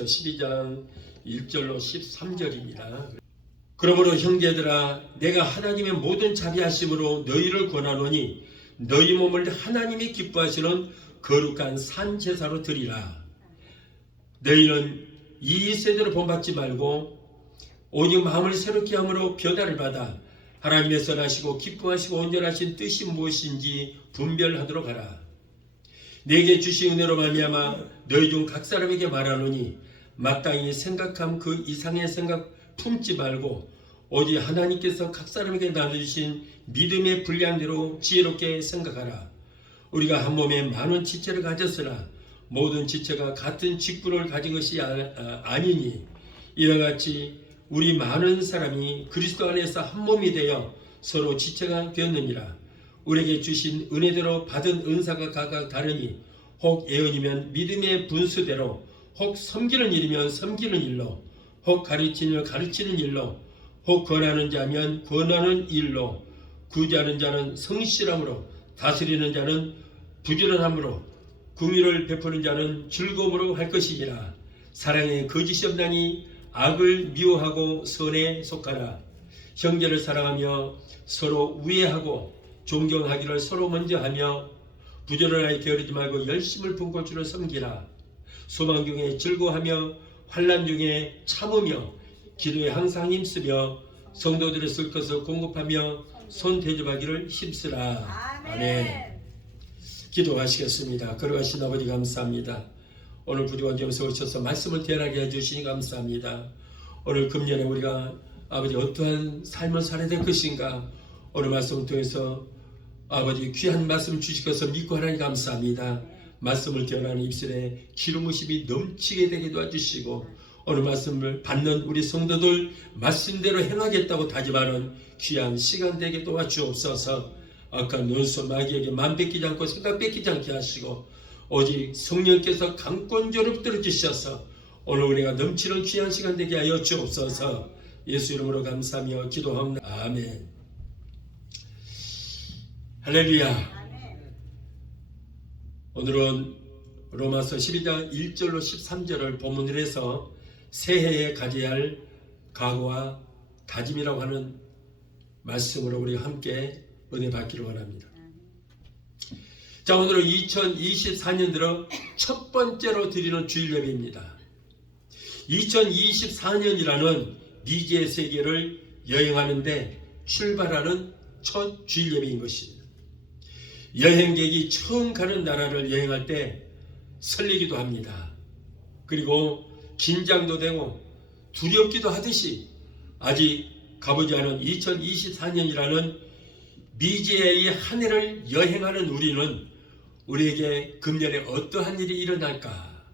로마서 12장 1절로 13절입니다. 그러므로 형제들아 내가 하나님의 모든 자비하심으로 너희를 권하노니 너희 몸을 하나님이 기뻐하시는 거룩한 산 제사로 드리라. 너희는 이 세대로 본받지 말고 오직 마음을 새롭게 함으로 변화를 받아 하나님의 선하시고 기뻐하시고 온전하신 뜻이 무엇인지 분별하도록 하라. 내게 주신 은혜로 말미암아 너희 중 각 사람에게 말하노니 마땅히 생각함 그 이상의 생각 품지 말고 오직 하나님께서 각 사람에게 나눠주신 믿음의 분량대로 지혜롭게 생각하라. 우리가 한 몸에 많은 지체를 가졌으나 모든 지체가 같은 직분을 가진 것이 아니니 이와 같이 우리 많은 사람이 그리스도 안에서 한 몸이 되어 서로 지체가 되었느니라. 우리에게 주신 은혜대로 받은 은사가 각각 다르니 혹 예언이면 믿음의 분수대로, 혹 섬기는 일이면 섬기는 일로, 혹 가르치는 일 가르치는 일로, 혹 권하는 자면 권하는 일로, 구제하는 자는 성실함으로, 다스리는 자는 부지런함으로, 긍휼을 베푸는 자는 즐거움으로 할 것이니라. 사랑에 거짓이 없나니 악을 미워하고 선에 속하라. 형제를 사랑하며 서로 우애하고 존경하기를 서로 먼저 하며 부지런하게 게으르지 말고 열심을 품고 주를 섬기라. 소망 중에 즐거워하며 환난 중에 참으며 기도에 항상 힘쓰며 성도들의 쓸 것을 공급하며 손 대접하기를 힘쓰라. 아멘. 기도하시겠습니다. 걸어가신 아버지 감사합니다. 오늘 부디wan 점에서 오셔서 말씀을 대하게 해주시니 감사합니다. 오늘 금년에 우리가 아버지 어떠한 삶을 살아야 될 것인가, 오늘 말씀을 통해서 아버지 귀한 말씀 주실 것을 믿고 하나님 감사합니다. 말씀을 대하는 입술에 기름부심이 넘치게 되게 도와주시고 오늘 말씀을 받는 우리 성도들 말씀대로 행하겠다고 다짐하는 귀한 시간 되게 도와주옵소서. 악한 눈썹 마귀에게 맘 뺏기지 않고 생각 뺏기지 않게 하시고 오직 성령께서 강권적으로 붙들어 주셔서 오늘 우리가 넘치는 귀한 시간 되게 하여 주옵소서. 예수 이름으로 감사하며 기도합니다. 아멘. 할렐루야. 오늘은 로마서 12장 1절로 13절을 본문으로 해서 새해에 가져야 할 각오와 다짐이라고 하는 말씀으로 우리 함께 은혜 받기를 원합니다. 자, 오늘은 2024년 들어 첫 번째로 드리는 주일 예배입니다. 2024년이라는 미지의 세계를 여행하는데 출발하는 첫 주일 예배인 것입니다. 여행객이 처음 가는 나라를 여행할 때 설레기도 합니다. 그리고 긴장도 되고 두렵기도 하듯이 아직 가보지 않은 2024년이라는 미지의 이 한 해를 여행하는 우리는 우리에게 금년에 어떠한 일이 일어날까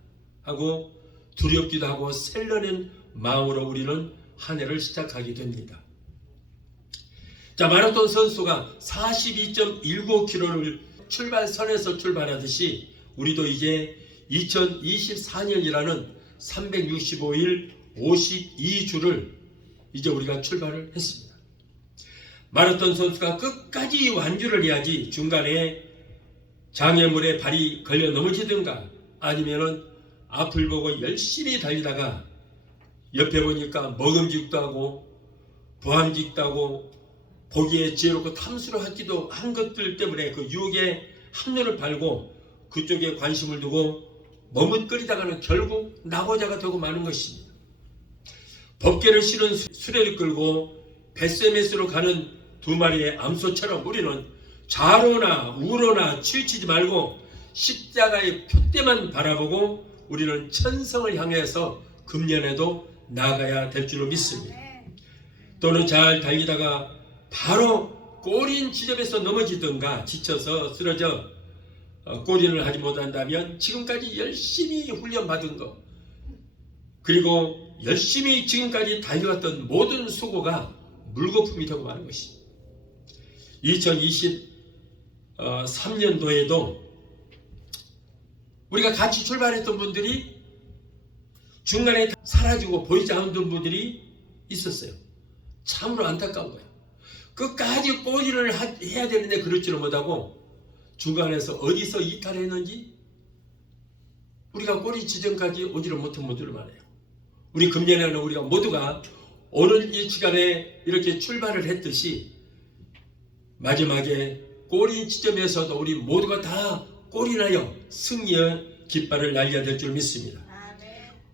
하고 두렵기도 하고 설레는 마음으로 우리는 한 해를 시작하게 됩니다. 자, 마라톤 선수가 42.19km를 출발선에서 출발하듯이 우리도 이제 2024년이라는 365일 52주를 이제 우리가 출발을 했습니다. 마라톤 선수가 끝까지 완주를 해야지 중간에 장애물에 발이 걸려 넘어지든가 아니면은 앞을 보고 열심히 달리다가 옆에 보니까 먹음직도 하고 부함직도 하고 보기에 지혜롭고 탐스러워하기도 한 것들 때문에 그 유혹에 한눈을 팔고 그쪽에 관심을 두고 머뭇거리다가는 결국 낙오자가 되고 마는 것입니다. 법궤를 실은 수레를 끌고 벳세메스로 가는 두 마리의 암소처럼 우리는 좌로나 우로나 치우치지 말고 십자가의 표대만 바라보고 우리는 천성을 향해서 금년에도 나아가야 될 줄로 믿습니다. 또는 잘 달리다가 바로 꼬린 지점에서 넘어지든가 지쳐서 쓰러져 꼬린을 하지 못한다면 지금까지 열심히 훈련받은 것 그리고 열심히 지금까지 달려왔던 모든 수고가 물거품이 되고 마는 것입니다. 2023년도에도 우리가 같이 출발했던 분들이 중간에 사라지고 보이지 않는 분들이 있었어요. 참으로 안타까운 거예요. 끝까지 꼬리를 해야 되는데 그렇지를 못하고 중간에서 어디서 이탈했는지 우리가 꼬리 지점까지 오지를 못한 분들 많아요. 우리 금년에는 우리가 모두가 오늘 이 시간에 이렇게 출발을 했듯이 마지막에 꼬리 지점에서도 우리 모두가 다 꼬리나여 승리의 깃발을 날려야 될 줄 믿습니다.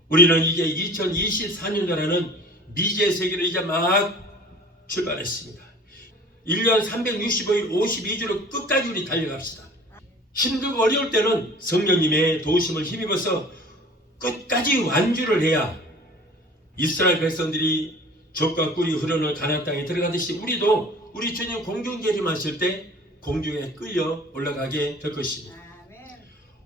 우리는 이제 2024년도라는 미지의 세계를 이제 막 출발했습니다. 1년 365일 52주로 끝까지 우리 달려갑시다. 힘들고 어려울 때는 성령님의 도우심을 힘입어서 끝까지 완주를 해야 이스라엘 백성들이 젖과 꿀이 흐르는 가나안 땅에 들어가듯이 우리도 우리 주님 공중 재림하실 때 공중에 끌려 올라가게 될 것입니다.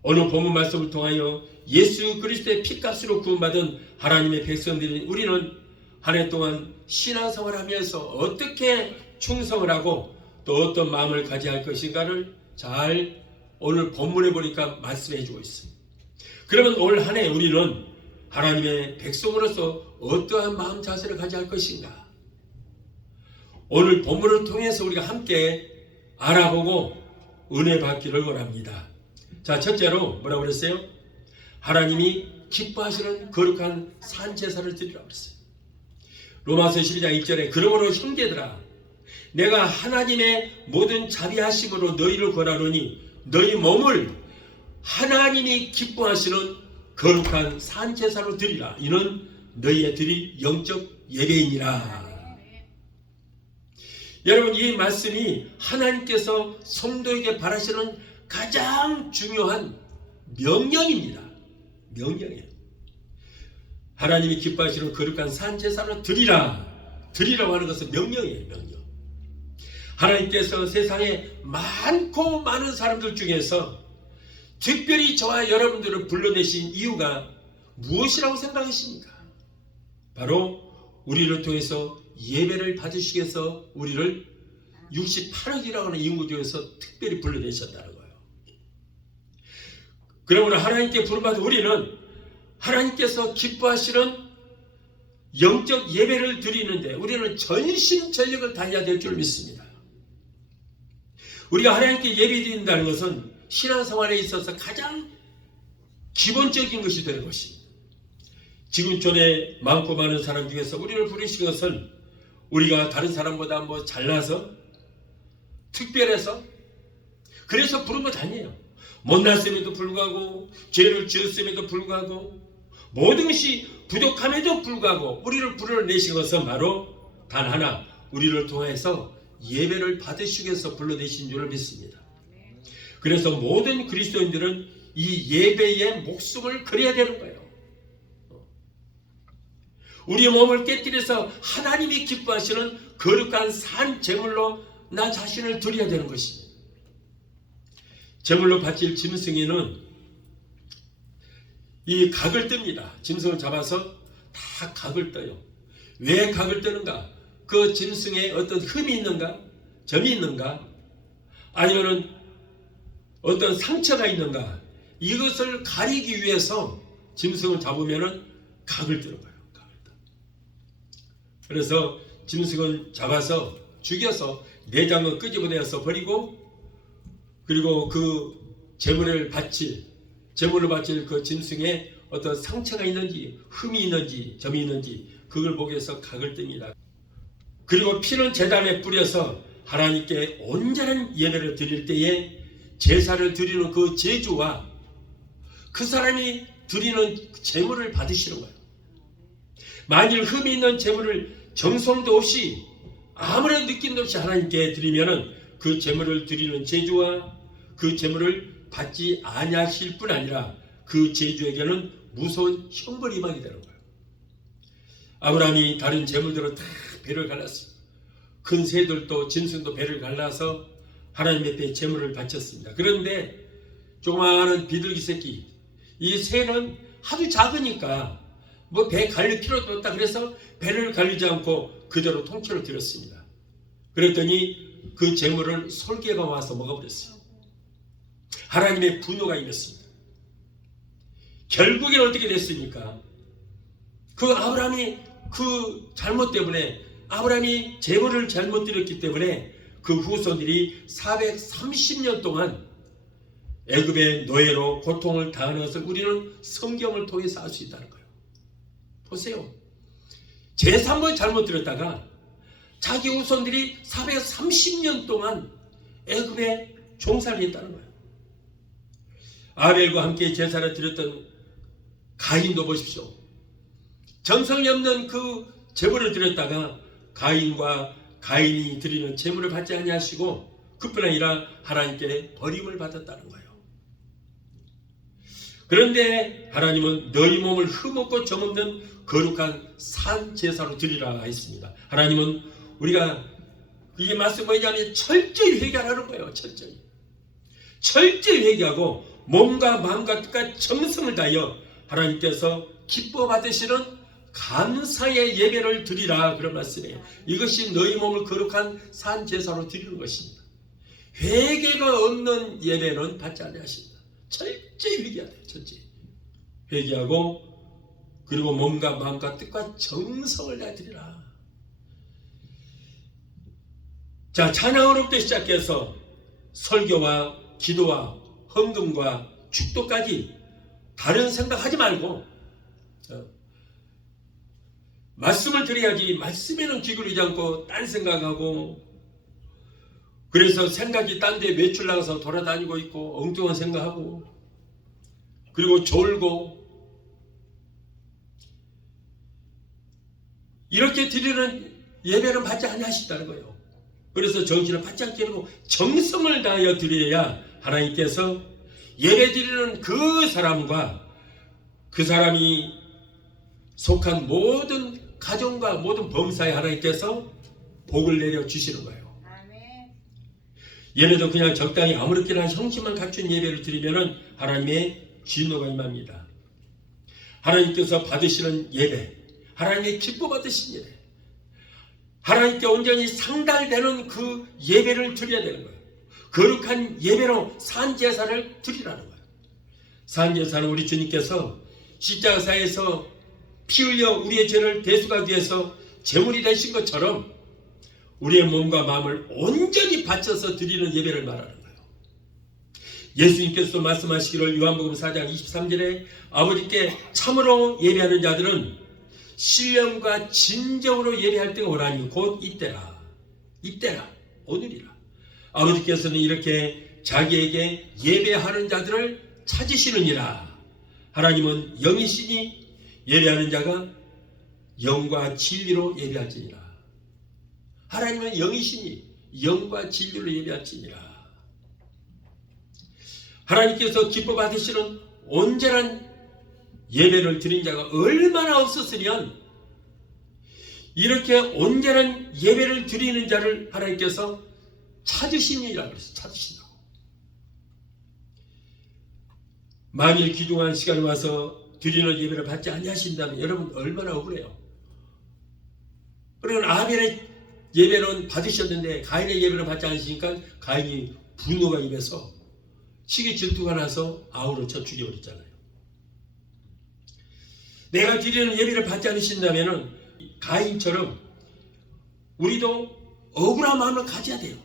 오늘 본문 말씀을 통하여 예수 그리스도의 피값으로 구원받은 하나님의 백성들인 우리는 한 해 동안 신앙생활하면서 어떻게 충성을 하고 또 어떤 마음을 가져야 할 것인가를 잘 오늘 본문에 보니까 말씀해 주고 있습니다. 그러면 올 한 해 우리는 하나님의 백성으로서 어떠한 마음 자세를 가져야 할 것인가? 오늘 본문을 통해서 우리가 함께 알아보고 은혜 받기를 원합니다. 자, 첫째로 뭐라고 그랬어요? 하나님이 기뻐하시는 거룩한 산제사를 드리라고 그랬어요. 로마서 12장 1절에 그러므로 형제들아 내가 하나님의 모든 자비하심으로 너희를 권하노니 너희 몸을 하나님이 기뻐하시는 거룩한 산제사로 드리라. 이는 너희의 드릴 영적 예배이니라. 여러분, 이 말씀이 하나님께서 성도에게 바라시는 가장 중요한 명령입니다. 명령이에요. 하나님이 기뻐하시는 거룩한 산제사로 드리라. 드리라고 하는 것은 명령이에요. 명령. 하나님께서 세상에 많고 많은 사람들 중에서 특별히 저와 여러분들을 불러내신 이유가 무엇이라고 생각하십니까? 바로 우리를 통해서 예배를 받으시기 위해서 우리를 68억이라고 하는 인구 중에서 특별히 불러내셨다는 거예요. 그러므로 하나님께 부름받은 우리는 하나님께서 기뻐하시는 영적 예배를 드리는데 우리는 전심전력을 다해야 될 줄 믿습니다. 우리가 하나님께 예배 드린다는 것은 신앙생활에 있어서 가장 기본적인 것이 되는 것입니다. 지금 전에 많고 많은 사람 중에서 우리를 부르신 것은 우리가 다른 사람보다 뭐 잘나서 특별해서 그래서 부른 것 아니에요. 못났음에도 불구하고 죄를 지었음에도 불구하고 모든 것이 부족함에도 불구하고 우리를 불러내신 것은 바로 단 하나 우리를 통해서 예배를 받으시기 위해서 불러내신 줄을 믿습니다. 그래서 모든 그리스도인들은 이 예배에 목숨을 걸어야 되는 거예요. 우리 몸을 깨뜨려서 하나님이 기뻐하시는 거룩한 산 제물로 나 자신을 드려야 되는 것입니다. 제물로 바칠 짐승이는 이 각을 뜹니다. 짐승을 잡아서 다 각을 떠요. 왜 각을 뜨는가? 그 짐승에 어떤 흠이 있는가? 점이 있는가? 아니면은 어떤 상처가 있는가? 이것을 가리기 위해서 짐승을 잡으면은 각을 뜨는 거예요. 각을 떠. 그래서 짐승을 잡아서 죽여서 내장을 끄집어내서 버리고 그리고 그 제물을 바칠 그 짐승에 어떤 상처가 있는지 흠이 있는지 점이 있는지 그걸 보기 위해서 각을 뜹니다. 그리고 피는 제단에 뿌려서 하나님께 온전한 예배를 드릴 때에 제사를 드리는 그 제주와 그 사람이 드리는 제물을 받으시는 거예요. 만일 흠이 있는 제물을 정성도 없이 아무런 느낌도 없이 하나님께 드리면은 그 제물을 드리는 제주와 그 제물을 받지 아니하실 뿐 아니라 그 제주에게는 무서운 형벌이 임하게 되는 거예요. 아브라함이 다른 제물들은 다 배를 갈랐습니다. 큰 새들도 짐승도 배를 갈라서 하나님 앞에 제물을 바쳤습니다. 그런데 조그마한 비둘기 새끼 이 새는 하도 작으니까 뭐 배 갈릴 필요도 없다 그래서 배를 갈리지 않고 그대로 통째로 드렸습니다. 그랬더니 그 제물을 솔개가 와서 먹어버렸어요. 하나님의 분노가 임했습니다. 결국엔 어떻게 됐습니까? 그 아브라함이 그 잘못 때문에 아브라함이 제물을 잘못 드렸기 때문에 그 후손들이 430년 동안 애굽의 노예로 고통을 당하는 것을 우리는 성경을 통해서 알 수 있다는 거예요. 보세요. 제3을 잘못 들었다가 자기 후손들이 430년 동안 애굽에 종살이 했다는 거예요. 아벨과 함께 제사를 드렸던 가인도 보십시오. 정성이 없는 그 제물을 드렸다가 가인이 드리는 제물을 받지 아니하시고 그뿐 아니라 하나님께 버림을 받았다는 거예요. 그런데 하나님은 너희 몸을 흠없고 정없는 거룩한 산 제사로 드리라 했습니다. 하나님은 우리가 이게 말씀 뭐냐면 철저히 회개하라는 거예요. 철저히 회개하고 몸과 마음과 뜻과 정성을 다하여 하나님께서 기뻐 받으시는 감사의 예배를 드리라 그런 말씀이에요. 이것이 너희 몸을 거룩한 산 제사로 드리는 것입니다. 회개가 없는 예배는 받지 아니하십니다. 철저히 회개해야 돼요. 철저히 회개하고 그리고 몸과 마음과 뜻과 정성을 다 드리라. 자, 찬양으로부터 시작해서 설교와 기도와 헌금과 축도까지 다른 생각하지 말고 말씀을 드려야지. 말씀에는 귀 기울이지 않고 딴 생각하고, 그래서 생각이 딴 데 외출 나가서 돌아다니고 있고 엉뚱한 생각하고 그리고 졸고, 이렇게 드리는 예배는 받지 아니하신다는 거예요. 그래서 정신을 바짝 차리고 정성을 다하여 드려야 하나님께서 예배 드리는 그 사람과 그 사람이 속한 모든 가정과 모든 범사에 하나님께서 복을 내려 주시는 거예요. 예배도 그냥 적당히 아무렇게나 형식만 갖춘 예배를 드리면 하나님의 진노가 임합니다. 하나님께서 받으시는 예배, 하나님의 기뻐 받으신 예배, 하나님께 온전히 상달되는 그 예배를 드려야 되는 거예요. 거룩한 예배로 산제사를 드리라는 거예요. 산제사는 우리 주님께서 십자가사에서 피 흘려 우리의 죄를 대속하기 위해서 제물이 되신 것처럼 우리의 몸과 마음을 온전히 바쳐서 드리는 예배를 말하는 거예요. 예수님께서 말씀하시기를 요한복음 4장 23절에 아버지께 참으로 예배하는 자들은 신령과 진정으로 예배할 때가 오라니 곧 이때라. 오늘이라. 아버지께서는 이렇게 자기에게 예배하는 자들을 찾으시느니라. 하나님은 영이시니 예배하는 자가 영과 진리로 예배할지니라. 하나님은 영이시니 영과 진리로 예배할지니라. 하나님께서 기뻐 받으시는 온전한 예배를 드린 자가 얼마나 없었으면 이렇게 온전한 예배를 드리는 자를 하나님께서 찾으시니라 그랬어요. 찾으신다고. 만일 귀중한 시간에 와서 드리는 예배를 받지 아니하신다면 여러분 얼마나 억울해요. 그러면 아벨의 예배는 받으셨는데 가인의 예배를 받지 않으시니까 가인이 분노가 임해서 시기 질투가 나서 아우를 쳐 죽여버렸잖아요. 내가 드리는 예배를 받지 않으신다면 가인처럼 우리도 억울한 마음을 가져야 돼요.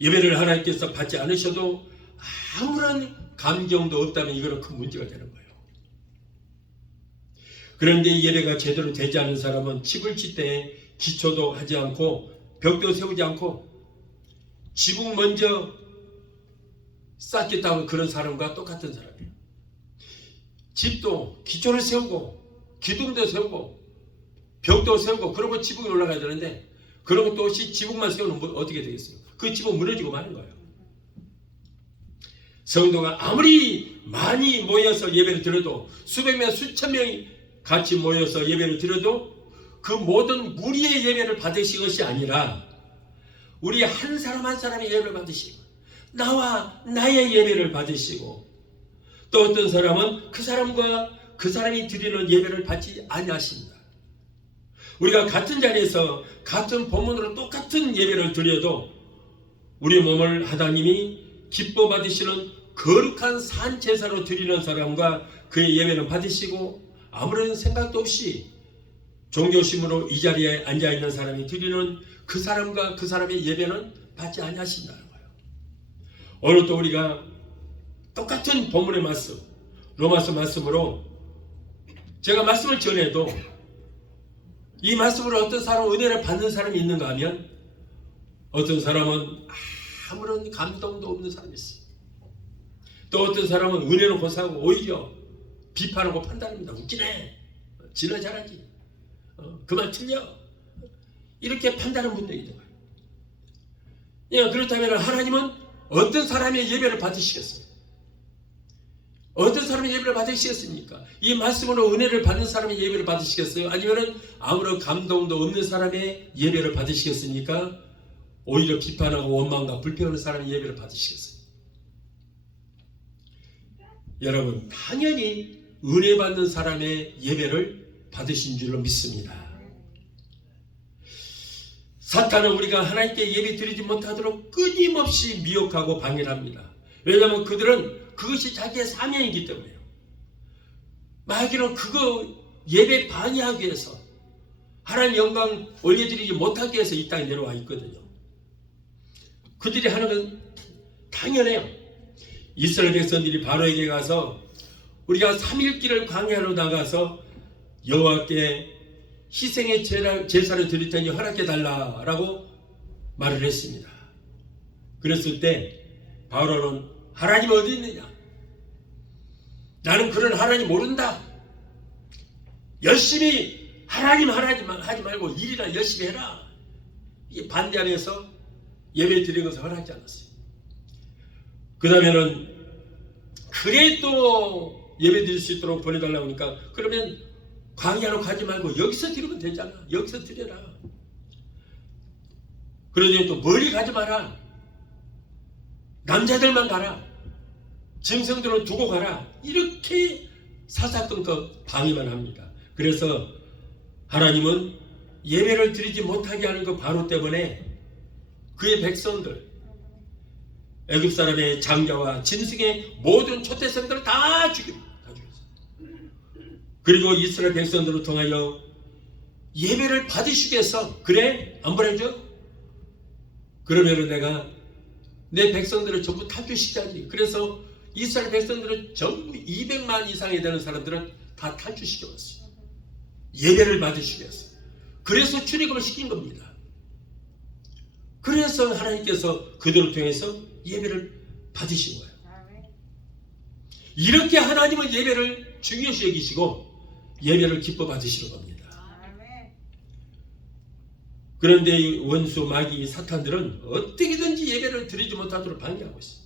예배를 하나님께서 받지 않으셔도 아무런 감정도 없다면 이거는 큰 문제가 되는 거예요. 그런데 예배가 제대로 되지 않은 사람은 집을 칠 때 기초도 하지 않고 벽도 세우지 않고 지붕 먼저 쌓겠다고 그런 사람과 똑같은 사람이에요. 집도 기초를 세우고 기둥도 세우고 벽도 세우고 그러고 지붕이 올라가야 되는데 그러고 또 지붕만 세우면 어떻게 되겠어요? 그 지붕 무너지고 마는 거예요. 성도가 아무리 많이 모여서 예배를 드려도 수백 명 수천 명이 같이 모여서 예배를 드려도 그 모든 무리의 예배를 받으신 것이 아니라 우리 한 사람 한 사람의 예배를 받으시고 나와 나의 예배를 받으시고 또 어떤 사람은 그 사람과 그 사람이 드리는 예배를 받지 아니하십니다. 우리가 같은 자리에서 같은 본문으로 똑같은 예배를 드려도 우리 몸을 하나님이 기뻐 받으시는 거룩한 산 제사로 드리는 사람과 그의 예배는 받으시고 아무런 생각도 없이 종교심으로 이 자리에 앉아있는 사람이 드리는 그 사람과 그 사람의 예배는 받지 아니하신다는 거예요. 오늘 또 우리가 똑같은 본문의 말씀, 로마서 말씀으로 제가 말씀을 전해도 이 말씀으로 어떤 사람은 은혜를 받는 사람이 있는가 하면 어떤 사람은 아무런 감동도 없는 사람이 있어요. 또 어떤 사람은 은혜를 고사하고 오히려 비판하고 판단합니다. 웃기네, 지나 잘하지, 그 말 틀려, 이렇게 판단하는 분도 있는 거예요. 예, 그렇다면 하나님은 어떤 사람의 예배를 받으시겠어요? 어떤 사람의 예배를 받으시겠습니까? 이 말씀으로 은혜를 받는 사람의 예배를 받으시겠어요? 아니면 아무런 감동도 없는 사람의 예배를 받으시겠습니까? 오히려 비판하고 원망과 불평하는 사람의 예배를 받으시겠어요? 여러분, 당연히 은혜 받는 사람의 예배를 받으신 줄로 믿습니다. 사탄은 우리가 하나님께 예배 드리지 못하도록 끊임없이 미혹하고 방해를 합니다. 왜냐하면 그들은 그것이 자기의 사명이기 때문에요. 마귀는 그거 예배 방해하기 위해서, 하나님 영광 올려드리지 못하기 위해서 이 땅에 내려와 있거든요. 그들이 하는 건 당연해요. 이스라엘 백성들이 바로에게 가서 우리가 3일길을 광야로 나가서 여호와께 희생의 제사를 드릴 테니 허락해 달라라고 말을 했습니다. 그랬을 때 바로는 하나님 어디 있느냐? 나는 그런 하나님 모른다. 열심히 하나님 하지 말고 일이나 열심히 해라. 이게 반대하면서 예배 드리는 것을 허락하지 않았어요. 그 다음에는 그래도 예배 드릴 수 있도록 보내달라고 하니까 그러면 광야로 가지 말고 여기서 드리면 되잖아. 여기서 드려라. 그러더니 또 멀리 가지 마라. 남자들만 가라. 짐승들은 두고 가라. 이렇게 사사건건 방해만 합니다. 그래서 하나님은 예배를 드리지 못하게 하는 그 바로 때문에 그의 백성들, 애굽 사람의 장자와 짐승의 모든 초태생들을 다 죽입니다. 그리고 이스라엘 백성들을 통하여 예배를 받으시기 위해서, 그래? 안 보내줘? 그러면은 내가 내 백성들을 전부 탈출시키자니. 그래서 이스라엘 백성들은 전부 200만 이상이 되는 사람들은 다 탈출시켜왔어요. 예배를 받으시기 위해서. 그래서 출애굽을 시킨 겁니다. 그래서 하나님께서 그들을 통해서 예배를 받으신 거예요. 이렇게 하나님은 예배를 중요시 여기시고 예배를 기뻐 받으시는 겁니다. 그런데 이 원수 마귀 사탄들은 어떻게든지 예배를 드리지 못하도록 방해하고 있어요.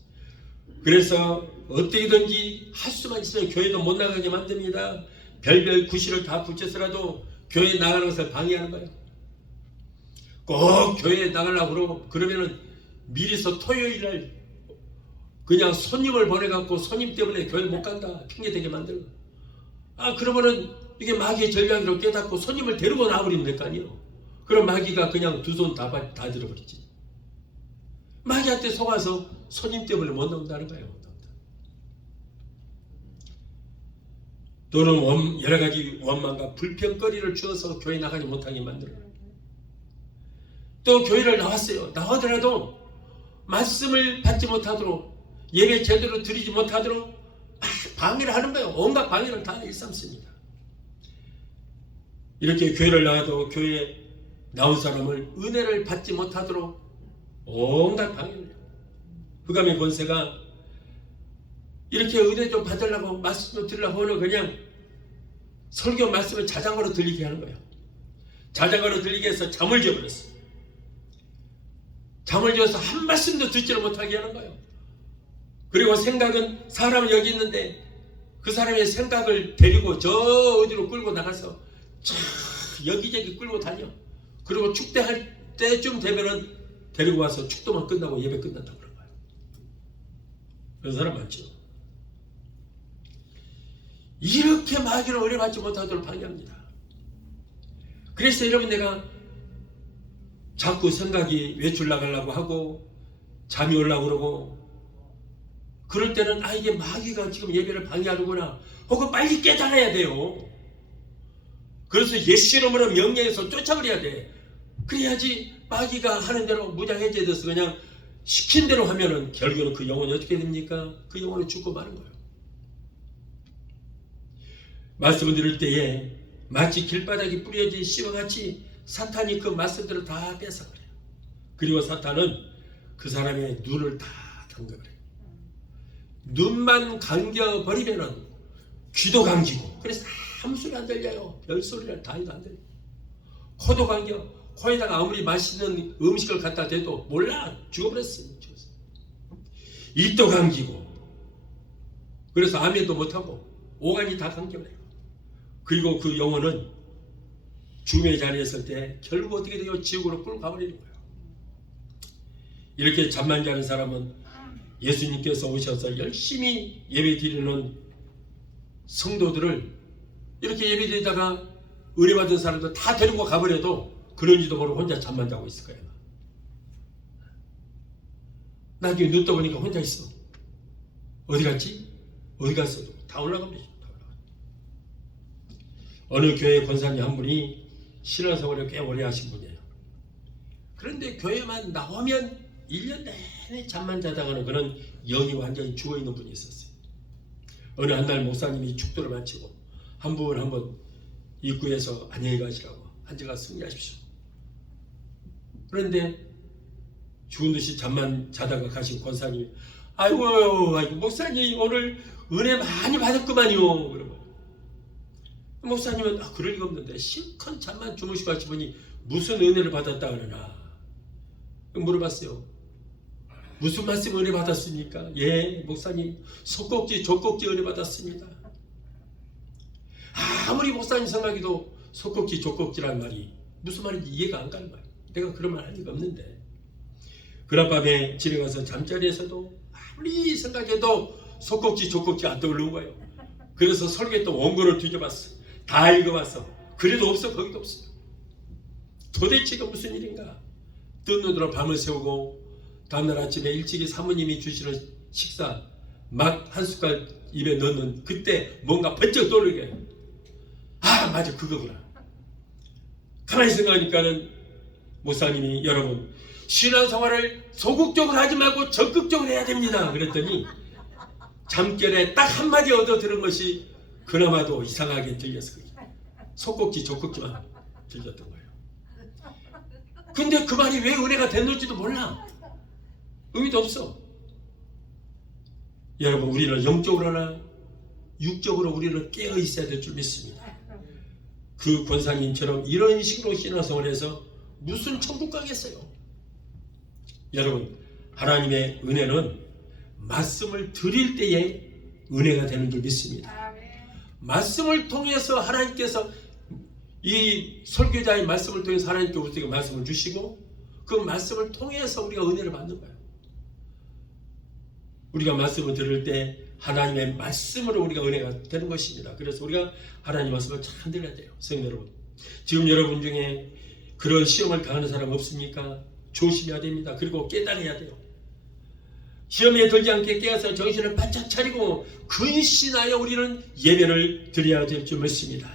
그래서 어떻게든지 할 수만 있으면 교회도 못 나가게 만듭니다. 별별 구실을 다 붙여서라도 교회 나가는 것을 방해하는 거예요. 꼭 교회에 나가려고 그러고 그러면은 미리서 토요일날 그냥 손님을 보내갖고 손님 때문에 교회 못 간다 핑계대게 만들고, 그러면은 이게 마귀의 전략으로 깨닫고 손님을 데리고 나와버리면 될 거 아니에요. 그럼 마귀가 그냥 두 손 다 들어버리지. 마귀한테 속아서 손님 때문에 못 나온다는 거예요. 또는 여러 가지 원망과 불평거리를 주어서 교회 나가지 못하게 만들어요. 또 교회를 나왔어요. 나오더라도 말씀을 받지 못하도록, 예배 제대로 드리지 못하도록 방해를 하는 거예요. 온갖 방해를 다 일삼습니다. 이렇게 교회를 나와도 교회에 나온 사람을 은혜를 받지 못하도록 온갖 방해를 해요. 흑암의 권세가 이렇게 은혜 좀 받으려고 말씀 좀 들으려고 하는 그냥 설교 말씀을 자장가로 들리게 하는 거예요. 자장가로 들리게 해서 잠을 지어버렸어요. 잠을 지어서 한 말씀도 듣지를 못하게 하는 거예요. 그리고 생각은 사람은 여기 있는데 그 사람의 생각을 데리고 저 어디로 끌고 나가서 여기저기 끌고 다녀. 그리고 축대할 때쯤 되면은 데리고 와서 축도만 끝나고 예배 끝난다고 그런 거예요. 그런 사람 많죠. 이렇게 마귀를 은혜 받지 못하도록 방해합니다. 그래서 여러분, 내가 자꾸 생각이 외출 나가려고 하고 잠이 오려고 그러고 그럴 때는 이게 마귀가 지금 예배를 방해하는구나 하고 빨리 깨달아야 돼요. 그래서 예수 이름으로 명령해서 쫓아버려야 돼. 그래야지 마귀가 하는 대로 무장 해제돼서 그냥 시킨 대로 하면은 결국은 그 영혼이 어떻게 됩니까? 그 영혼은 죽고 마는 거예요. 말씀을 들을 때에 마치 길바닥에 뿌려진 씨와 같이 사탄이 그 말씀들을 다 뺏어버려요. 그리고 사탄은 그 사람의 눈을 다 감겨버려요. 눈만 감겨버리면은 귀도 감기고, 그래서 아무 소리 안 들려요. 별 소리를 다 해도 안 들려요. 코도 감겨. 코에다가 아무리 맛있는 음식을 갖다 대도 몰라. 죽어버렸어요. 입도 감기고, 그래서 아멘도 못하고 오간이 다 감겨버려요. 그리고 그 영혼은 죽음의 자리에 있을 때 결국 어떻게 돼요? 지옥으로 끌고 가버리는 거예요. 이렇게 잠만 자는 사람은 예수님께서 오셔서 열심히 예배 드리는 성도들을 이렇게 예배 드리다가 은혜 받은 사람들 다 데리고 가버려도 그런지도 모르고 혼자 잠만 자고 있을 거예요. 나중에 눈 떠보니까 혼자 있어. 어디 갔지? 어디 갔어도 다 올라가버리죠. 어느 교회 권사님 한 분이 신앙생활을 꽤 오래 하신 분이에요. 그런데 교회만 나오면 1년 내내 잠만 자다가는 그런 영이 완전히 죽어있는 분이 있었어요. 어느 한 날 목사님이 축도를 마치고 한 분 한번 입구에서 안녕히 가시라고 앉아가 승리하십시오. 그런데 죽은 듯이 잠만 자다가 가신 권사님이 아이고 목사님 오늘 은혜 많이 받았구만요. 그러고 목사님은 그럴 리가 없는데 실컷 잠만 주무시고 하시더니 무슨 은혜를 받았다 그러나 물어봤어요. 무슨 말씀 은혜 받았습니까? 예 목사님 속곡지 족곡지 은혜 받았습니다. 아무리 목사님 생각해도 속곡지 족곡지란 말이 무슨 말인지 이해가 안 가는 거예요. 내가 그런 말 한 적이 없는데. 그날 밤에 집에 가서 잠자리에서도 아무리 생각해도 속곡지 족곡지 안 떠오르는 거예요. 그래서 설교했던 원고를 뒤져봤어. 다 읽어봤어. 그래도 없어. 거기도 없어. 도대체 이거 무슨 일인가. 뜬 눈으로 밤을 새우고 다음날 아침에 일찍이 사모님이 주시는 식사 막 한 숟갈 입에 넣는 그때 뭔가 번쩍 떠오르게 맞아 그거구나. 가만히 생각하니까는 목사님이 여러분 신앙생활을 소극적으로 하지 말고 적극적으로 해야 됩니다. 그랬더니 잠결에 딱 한마디 얻어 들은 것이 그나마도 이상하게 들렸어. 속곡지 족곡지만 들렸던 거예요. 근데 그 말이 왜 은혜가 됐는지도 몰라. 의미도 없어. 여러분 우리는 영적으로나 육적으로 우리는 깨어 있어야 될 줄 믿습니다. 그 권사님처럼 이런 식으로 신앙생활을 해서 무슨 천국 가겠어요. 여러분 하나님의 은혜는 말씀을 드릴 때에 은혜가 되는 줄 믿습니다. 말씀을 통해서 하나님께서 이 설교자의 말씀을 통해서 하나님께 우리에게 말씀을 주시고 그 말씀을 통해서 우리가 은혜를 받는 거예요. 우리가 말씀을 들을 때 하나님의 말씀으로 우리가 은혜가 되는 것입니다. 그래서 우리가 하나님 말씀을 잘 들어야 돼요. 성도 여러분, 지금 여러분 중에 그런 시험을 당하는 사람 없습니까? 조심해야 됩니다. 그리고 깨달아야 돼요. 시험에 들지 않게 깨어서 정신을 바짝 차리고 근신하여 우리는 예배를 드려야 될 줄 믿습니다.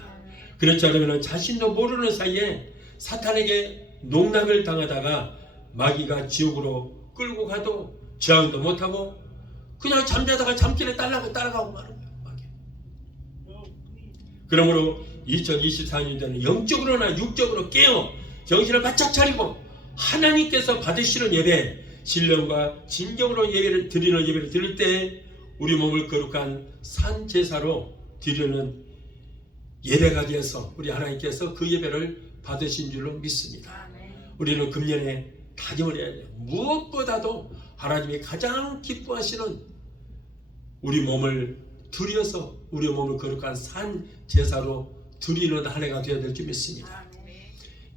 그렇지 않으면 자신도 모르는 사이에 사탄에게 농락을 당하다가 마귀가 지옥으로 끌고 가도 저항도 못하고 그냥 잠자다가 잠길에 따라가고 마는 거예요. 마귀. 그러므로 2024년도에는 영적으로나 육적으로 깨어 정신을 바짝 차리고 하나님께서 받으시는 예배, 신령과 진정으로 예배를 드릴 때 우리 몸을 거룩한 산 제사로 드리는 예배가 되어서 우리 하나님께서 그 예배를 받으신 줄로 믿습니다. 우리는 금년에 다짐을 해야 돼요. 무엇보다도 하나님이 가장 기뻐하시는 우리 몸을 드려서 우리 몸을 거룩한 산 제사로 드리는 한 해가 되어야 될 줄 믿습니다.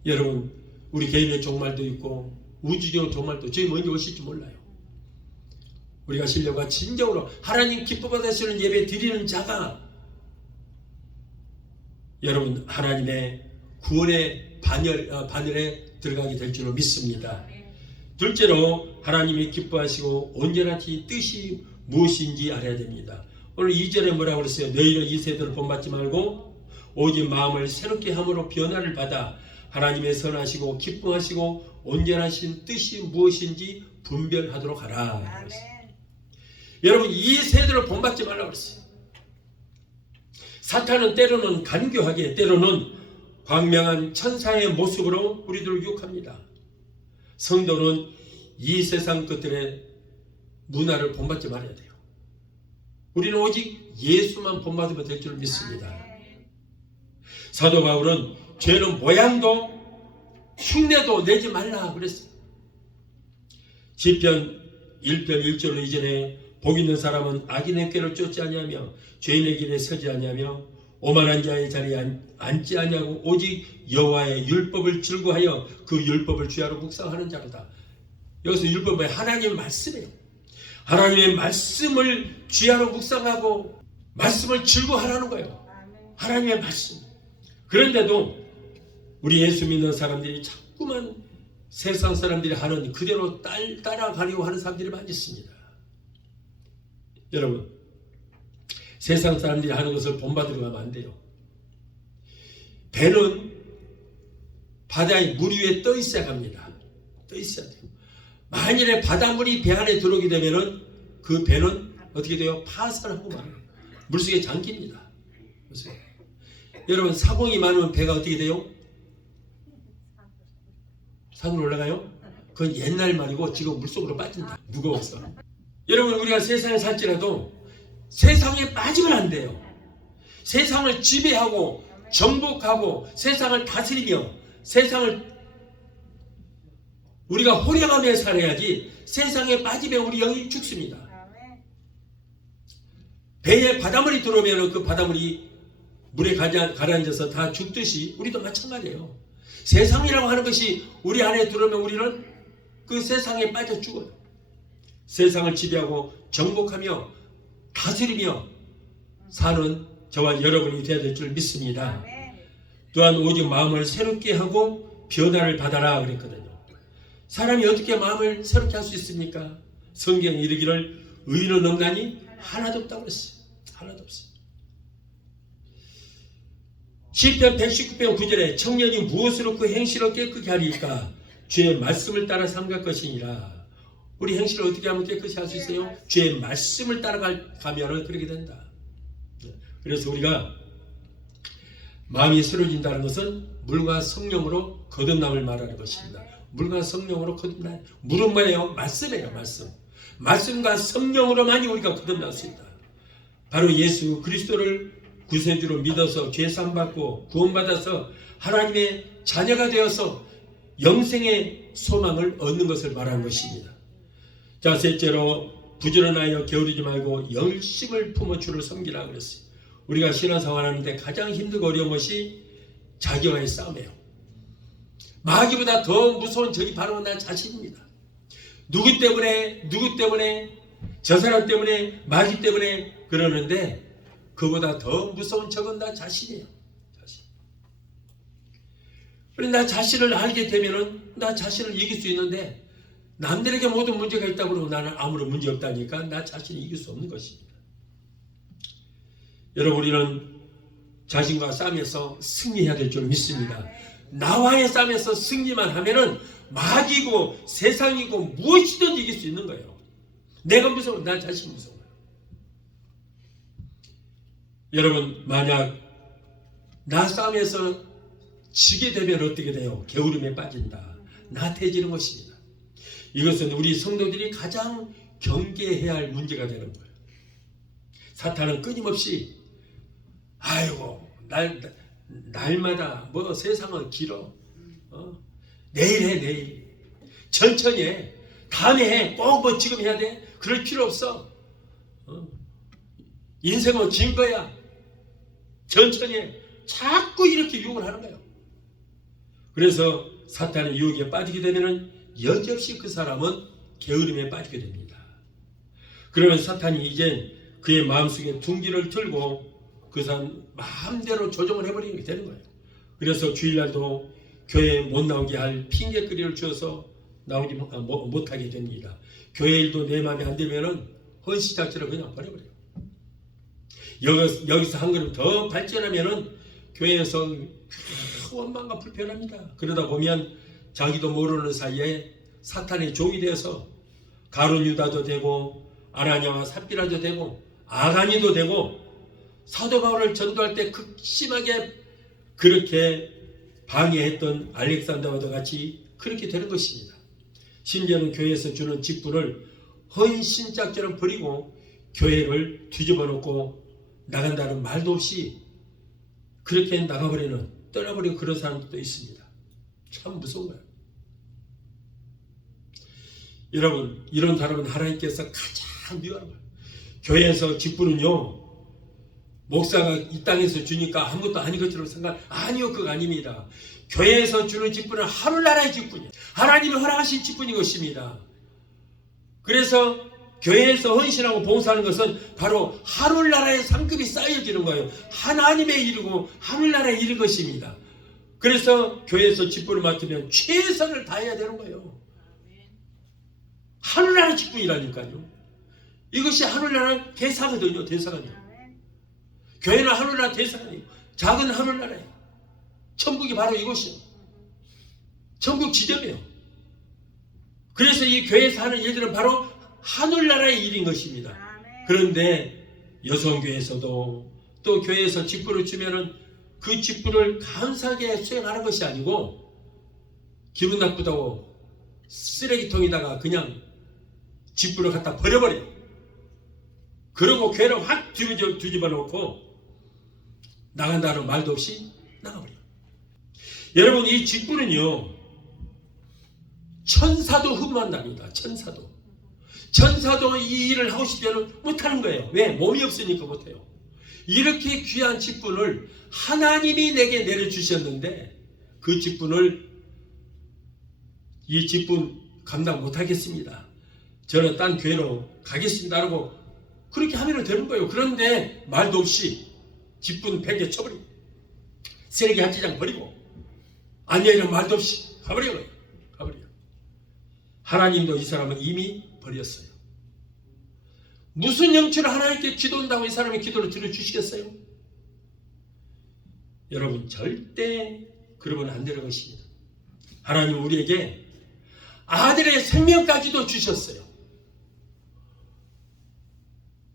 여러분 우리 개인의 종말도 있고 우주적 종말도 저희 먼저 오실지 몰라요. 우리가 신령과 진정으로 하나님 기뻐 받으시는 예배 드리는 자가 여러분 하나님의 구원의 반열에 들어가게 될 줄로 믿습니다. 둘째로 하나님이 기뻐하시고 온전하신 뜻이 무엇인지 알아야 됩니다. 오늘 2절에 뭐라고 그랬어요? 너희는 이 세대를 본받지 말고 오직 마음을 새롭게 함으로 변화를 받아 하나님의 선하시고 기뻐하시고 온전하신 뜻이 무엇인지 분별하도록 하라. 아멘. 여러분, 이 세대를 본받지 말라고 그랬어요. 사탄은 때로는 간교하게, 때로는 광명한 천사의 모습으로 우리들을 유혹합니다. 성도는 이 세상 것들의 문화를 본받지 말아야 돼요. 우리는 오직 예수만 본받으면 될 줄 믿습니다. 사도 바울은 죄는 모양도 흉내도 내지 말라 그랬어요. 시편 1편 1절로 이전에 복 있는 사람은 악인의 꾀를 쫓지 아니하며 죄인의 길에 서지 아니하며 오만한 자의 자리에 앉지 아니하고 오직 여호와의 율법을 즐거하여 그 율법을 주야로 묵상하는 자로다. 여기서 율법은 하나님의 말씀이에요. 하나님의 말씀을 주야로 묵상하고 말씀을 즐거하라는 거예요. 하나님의 말씀. 그런데도 우리 예수 믿는 사람들이 자꾸만 세상 사람들이 하는 그대로 따라가려고 하는 사람들이 많이 있습니다. 여러분, 세상 사람들이 하는 것을 본받으려 하면 안 돼요. 배는 바다의 물 위에 떠 있어야 합니다. 떠 있어야 돼요. 만일에 바닷물이 배 안에 들어오게 되면은 그 배는 어떻게 돼요? 파산하고 말아요. 물속에 잠깁니다. 보세요. 여러분, 사공이 많으면 배가 어떻게 돼요? 산으로 올라가요? 그건 옛날 말이고 지금 물속으로 빠진다. 무거워서. 여러분, 우리가 세상에 살지라도 세상에 빠지면 안 돼요. 세상을 지배하고 정복하고 세상을 다스리며 세상을 우리가 호령하며 살아야지 세상에 빠지면 우리 영이 죽습니다. 배에 바닷물이 들어오면 그 바닷물이 물에 가라앉아서 다 죽듯이 우리도 마찬가지예요. 세상이라고 하는 것이 우리 안에 들어오면 우리는 그 세상에 빠져 죽어요. 세상을 지배하고 정복하며 다스리며 사는 저와 여러분이 되어야 될 줄 믿습니다. 또한 오직 마음을 새롭게 하고 변화를 받아라 그랬거든요. 사람이 어떻게 마음을 새롭게 할 수 있습니까? 성경에 이르기를 의인은 없나니 하나도 없다고 그랬어요. 하나도 없어요. 시편 119편 9절에 청년이 무엇으로 그 행실을 깨끗게 하리까? 주의 말씀을 따라 삼갈 것이니라. 우리 행실을 어떻게 하면 깨끗이 할 수 있어요? 주의 말씀을 따라가면 그렇게 된다. 그래서 우리가 마음이 새로워진다는 것은 물과 성령으로 거듭남을 말하는 것입니다. 물과 성령으로 거듭나. 물은 뭐예요? 말씀이에요. 말씀. 말씀과 성령으로만이 우리가 거듭날 수 있다. 바로 예수 그리스도를 구세주로 믿어서 죄사함 받고 구원받아서 하나님의 자녀가 되어서 영생의 소망을 얻는 것을 말하는 것입니다. 자, 셋째로 부지런하여 게으르지 말고 열심을 품어 주를 섬기라 그랬어요. 우리가 신앙생활하는데 가장 힘들고 어려운 것이 자기와의 싸움이에요. 마귀보다 더 무서운 적이 바로 나 자신입니다. 누구 때문에 저 사람 때문에 마귀 때문에 그러는데 그보다 더 무서운 적은 나 자신이에요. 자신. 그런데 나 자신을 알게 되면은 나 자신을 이길 수 있는데 남들에게 모든 문제가 있다고 그러고 나는 아무런 문제 없다니까 나 자신을 이길 수 없는 것입니다. 여러분, 우리는 자신과 싸움에서 승리해야 될 줄 믿습니다. 나와의 싸움에서 승리만 하면은 마귀고 세상이고 무엇이든 이길 수 있는 거예요. 내가 무서워, 나 자신 무서워요. 여러분, 만약 나 싸움에서 지게 되면 어떻게 돼요? 게으름에 빠진다. 나태해지는 것입니다. 이것은 우리 성도들이 가장 경계해야 할 문제가 되는 거예요. 사탄은 끊임없이 아이고 날마다 뭐 세상은 길어. 내일 해, 내일. 천천히 해. 다음에 해. 꼭 뭐 지금 해야 돼? 그럴 필요 없어. 인생은 긴 거야. 천천히 해. 자꾸 이렇게 유혹을 하는 거예요. 그래서 사탄의 유혹에 빠지게 되면은 여지없이 그 사람은 게으름에 빠지게 됩니다. 그러면 사탄이 이제 그의 마음속에 둥기를 틀고 그 사람 마음대로 조정을 해버리게 되는 거예요. 그래서 주일날도 교회에 못 나오게 할 핑계거리를 주어서 나오지 못하게 됩니다. 교회 일도 내 마음에 안 들면은 헌시작처럼 그냥 버려버려요. 여기서 한 걸음 더 발전하면은 교회에서 원망과 불편합니다. 그러다 보면 자기도 모르는 사이에 사탄의 종이 되어서 가룟 유다도 되고 아나니아와 삽비라도 되고 아가니도 되고 사도 바울을 전도할 때 극심하게 그렇게 방해했던 알렉산더와도 같이 그렇게 되는 것입니다. 심지어는 교회에서 주는 직분을 헌신짝처럼 버리고 교회를 뒤집어 놓고 나간다는 말도 없이 그렇게 나가버리는, 떠나버리고 그런 사람들도 있습니다. 참 무서운 거예요. 여러분, 이런 사람은 하나님께서 가장 미워하는 거예요. 교회에서 직분은요, 목사가 이 땅에서 주니까 아무것도 아닌 것처럼 생각, 아니요, 그거 아닙니다. 교회에서 주는 직분은 하늘나라의 직분이에요. 하나님이 허락하신 직분인 것입니다. 그래서 교회에서 헌신하고 봉사하는 것은 바로 하늘나라의 상급이 쌓여지는 거예요. 하나님의 일이고 하늘나라의 일인 것입니다. 그래서 교회에서 직분을 맡으면 최선을 다해야 되는 거예요. 하늘나라 직분이라니까요. 이것이 하늘나라 대사거든요. 대사관이요. 교회는 하늘나라 대사관이에요. 작은 하늘나라예요. 천국이 바로 이곳이에요. 천국 지점이에요. 그래서 이 교회에서 하는 일들은 바로 하늘나라의 일인 것입니다. 그런데 여성교회에서도 또 교회에서 직분을 주면은 그 직분을 감사하게 수행하는 것이 아니고 기분 나쁘다고 쓰레기통에다가 그냥 직분을 갖다 버려버려요. 그러고 교회를 확 뒤집어 놓고 나간다는 말도 없이 나가버려요. 여러분, 이 직분은요, 천사도 흠모한답니다. 천사도 이 일을 하고 싶으면 못하는 거예요. 왜? 몸이 없으니까 못해요. 이렇게 귀한 직분을 하나님이 내게 내려주셨는데 그 직분을, 이 직분 감당 못하겠습니다, 저는 딴 교회로 가겠습니다 라고 그렇게 하면 되는 거예요. 그런데 말도 없이 직분 팽개 쳐버리고 쓰레기 한 지장 버리고 안녕이란 말도 없이 가버려요. 하나님도 이 사람은 이미 버렸어요. 무슨 영치로 하나님께 기도한다고 이 사람의 기도를 들어주시겠어요? 여러분, 절대 그러면 안 되는 것입니다. 하나님 우리에게 아들의 생명까지도 주셨어요.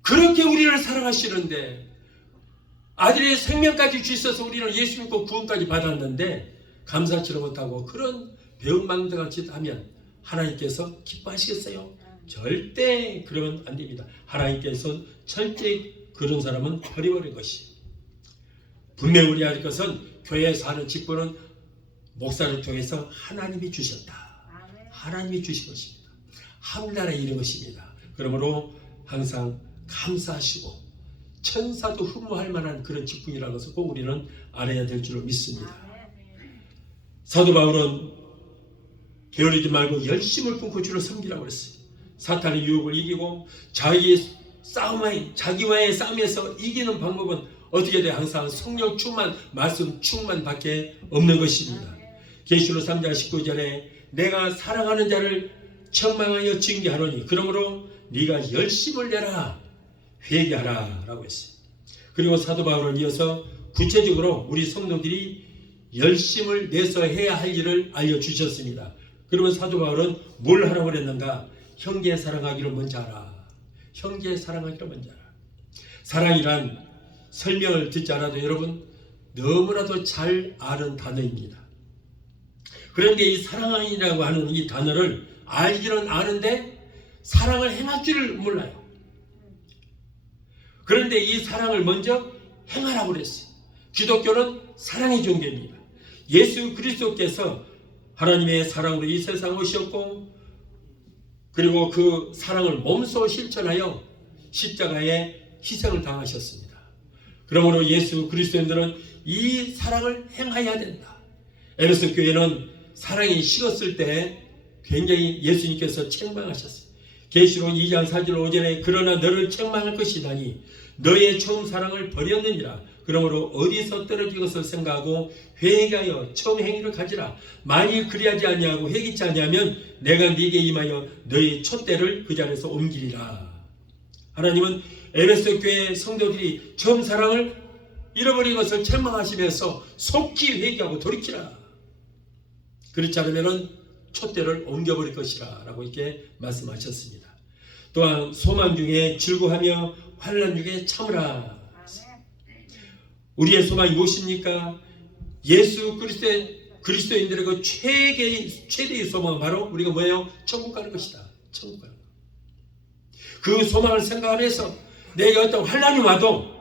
그렇게 우리를 사랑하시는데 아들의 생명까지 주셔서 우리는 예수 믿고 구원까지 받았는데 감사치를 못하고 그런 배은망덕같이 하면 하나님께서 기뻐하시겠어요? 절대 그러면 안 됩니다. 하나님께서 절대 그런 사람은 버려버린 것이. 분명히 우리 알 것은 교회에서 하는 직분은 목사를 통해서 하나님이 주셨다. 하나님이 주신 것입니다. 하늘나라에 이른 것입니다. 그러므로 항상 감사하시고 천사도 흠모할 만한 그런 직분이라는 것을 꼭 우리는 알아야 될 줄로 믿습니다. 사도 바울은 게으르지 말고 열심을 품고 주를 섬기라고 그랬어요. 사탄의 유혹을 이기고 자기와의 싸움에서 이기는 방법은 어떻게 돼? 항상 성령 충만, 말씀 충만 밖에 없는 것입니다. 계시록 3장 19절에 내가 사랑하는 자를 책망하여 징계하노니 그러므로 네가 열심을 내라, 회개하라 라고 했어요. 그리고 사도 바울은 이어서 구체적으로 우리 성도들이 열심을 내서 해야 할 일을 알려주셨습니다. 그러면 사도 바울은 뭘 하라고 그랬는가? 형제 사랑하기를 먼저 하라. 형제 사랑하기를 먼저 하라. 사랑이란 설명을 듣지 않아도 여러분 너무나도 잘 아는 단어입니다. 그런데 이 사랑이라고 하는 이 단어를 알기는 아는데 사랑을 행할 줄을 몰라요. 그런데 이 사랑을 먼저 행하라고 그랬어요. 기독교는 사랑의 종교입니다. 예수 그리스도께서 하나님의 사랑으로 이 세상에 오셨고 그리고 그 사랑을 몸소 실천하여 십자가에 희생을 당하셨습니다. 그러므로 예수 그리스도인들은 이 사랑을 행해야 된다. 에베소 교회는 사랑이 식었을 때 굉장히 예수님께서 책망하셨어요. 계시록 2장 4절 5절에 그러나 너를 책망할 것이다니 너의 처음 사랑을 버렸느니라. 그러므로 어디서 떨어진 것을 생각하고 회개하여 처음 행위를 가지라. 만일 그리하지 아니하고 회개치 아니하면 내가 네게 임하여 너의 촛대를 그 자리에서 옮기리라. 하나님은 에베소 교회 성도들이 처음 사랑을 잃어버린 것을 책망하시면서 속히 회개하고 돌이키라. 그렇지 않으면 촛대를 옮겨버릴 것이라 라고 이렇게 말씀하셨습니다. 또한 소망 중에 즐거워하며 환난 중에 참으라. 우리의 소망이 무엇입니까? 예수 그리스도인들의 그 최대의 소망은 바로 우리가 뭐예요? 천국 가는 것이다. 천국 가는 것. 그 소망을 생각하면서 내게 어떤 환난이 와도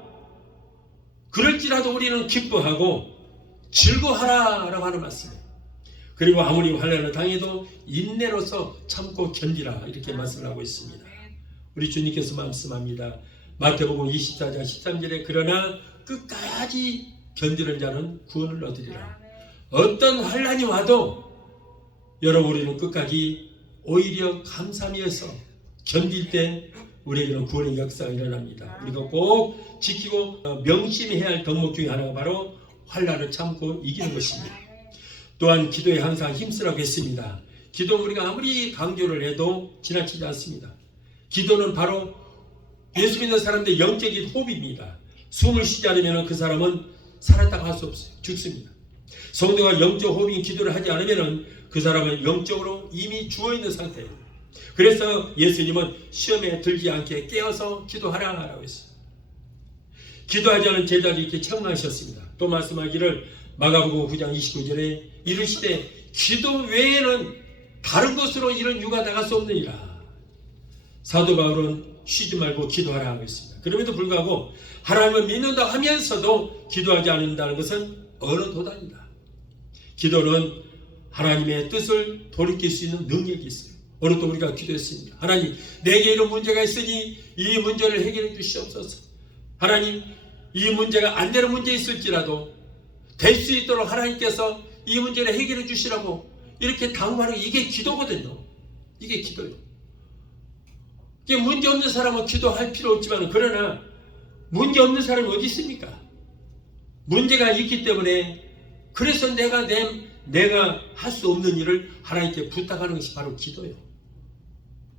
그럴지라도 우리는 기뻐하고 즐거워하라라고 하는 말씀이에요. 그리고 아무리 환난을 당해도 인내로서 참고 견디라 이렇게 말씀을 하고 있습니다. 우리 주님께서 말씀합니다. 마태복음 24장 13절에 그러나 끝까지 견디는 자는 구원을 얻으리라. 어떤 환난이 와도 여러분 우리는 끝까지 오히려 감사하면서 견딜 때 우리에게는 구원의 역사가 일어납니다. 우리가 꼭 지키고 명심해야 할 덕목 중에 하나가 바로 환난을 참고 이기는 것입니다. 또한 기도에 항상 힘쓰라고 했습니다. 기도 우리가 아무리 강조를 해도 지나치지 않습니다. 기도는 바로 예수 믿는 사람들의 영적인 호흡입니다. 숨을 쉬지 않으면 그 사람은 살았다고 할 수 없어요. 죽습니다. 성도가 영적 호흡인 기도를 하지 않으면 그 사람은 영적으로 이미 죽어있는 상태예요. 그래서 예수님은 시험에 들지 않게 깨어서 기도하라고 했어요. 기도하지 않은 제자들이 이렇게 책망하셨습니다. 또 말씀하기를 마가복음 9장 29절에 이르시되 기도 외에는 다른 것으로 이런 유가 나갈 수 없느니라. 사도 바울은 쉬지 말고 기도하라고 했습니다. 그럼에도 불구하고 하나님을 믿는다 하면서도 기도하지 않는다는 것은 어느 도단이다. 기도는 하나님의 뜻을 돌이킬 수 있는 능력이 있어요. 오늘 또 우리가 기도했습니다. 하나님, 내게 이런 문제가 있으니 이 문제를 해결해 주시옵소서. 하나님, 이 문제가 안 되는 문제 있을지라도 될 수 있도록 하나님께서 이 문제를 해결해 주시라고 이렇게 당부하는 이게 기도거든요. 이게 기도예요. 이게 문제 없는 사람은 기도할 필요 없지만 그러나 문제 없는 사람이 어디 있습니까? 문제가 있기 때문에 그래서 내가 할 수 없는 일을 하나님께 부탁하는 것이 바로 기도예요.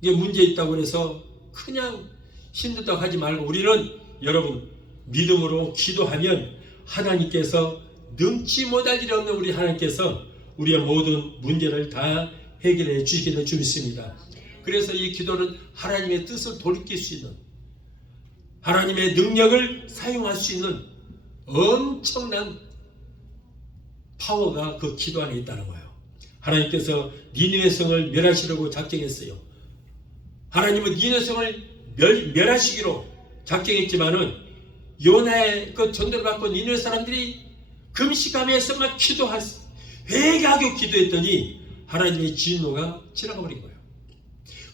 이게 문제 있다고 해서 그냥 힘들다고 하지 말고 우리는 여러분 믿음으로 기도하면 하나님께서 능치 못할 일이 없는 우리 하나님께서 우리의 모든 문제를 다 해결해 주시기를 줄 믿습니다. 그래서 이 기도는 하나님의 뜻을 돌이킬 수 있는 하나님의 능력을 사용할 수 있는 엄청난 파워가 그 기도 안에 있다는 거예요. 하나님께서 니느웨 성을 멸하시려고 작정했어요. 하나님은 니느웨 성을 멸하시기로 작정했지만은 요나의 그 전도를 받고 니느웨 사람들이 금식하면서 막 기도했어요. 회개하고 기도했더니 하나님의 진노가 지나가 버린 거예요.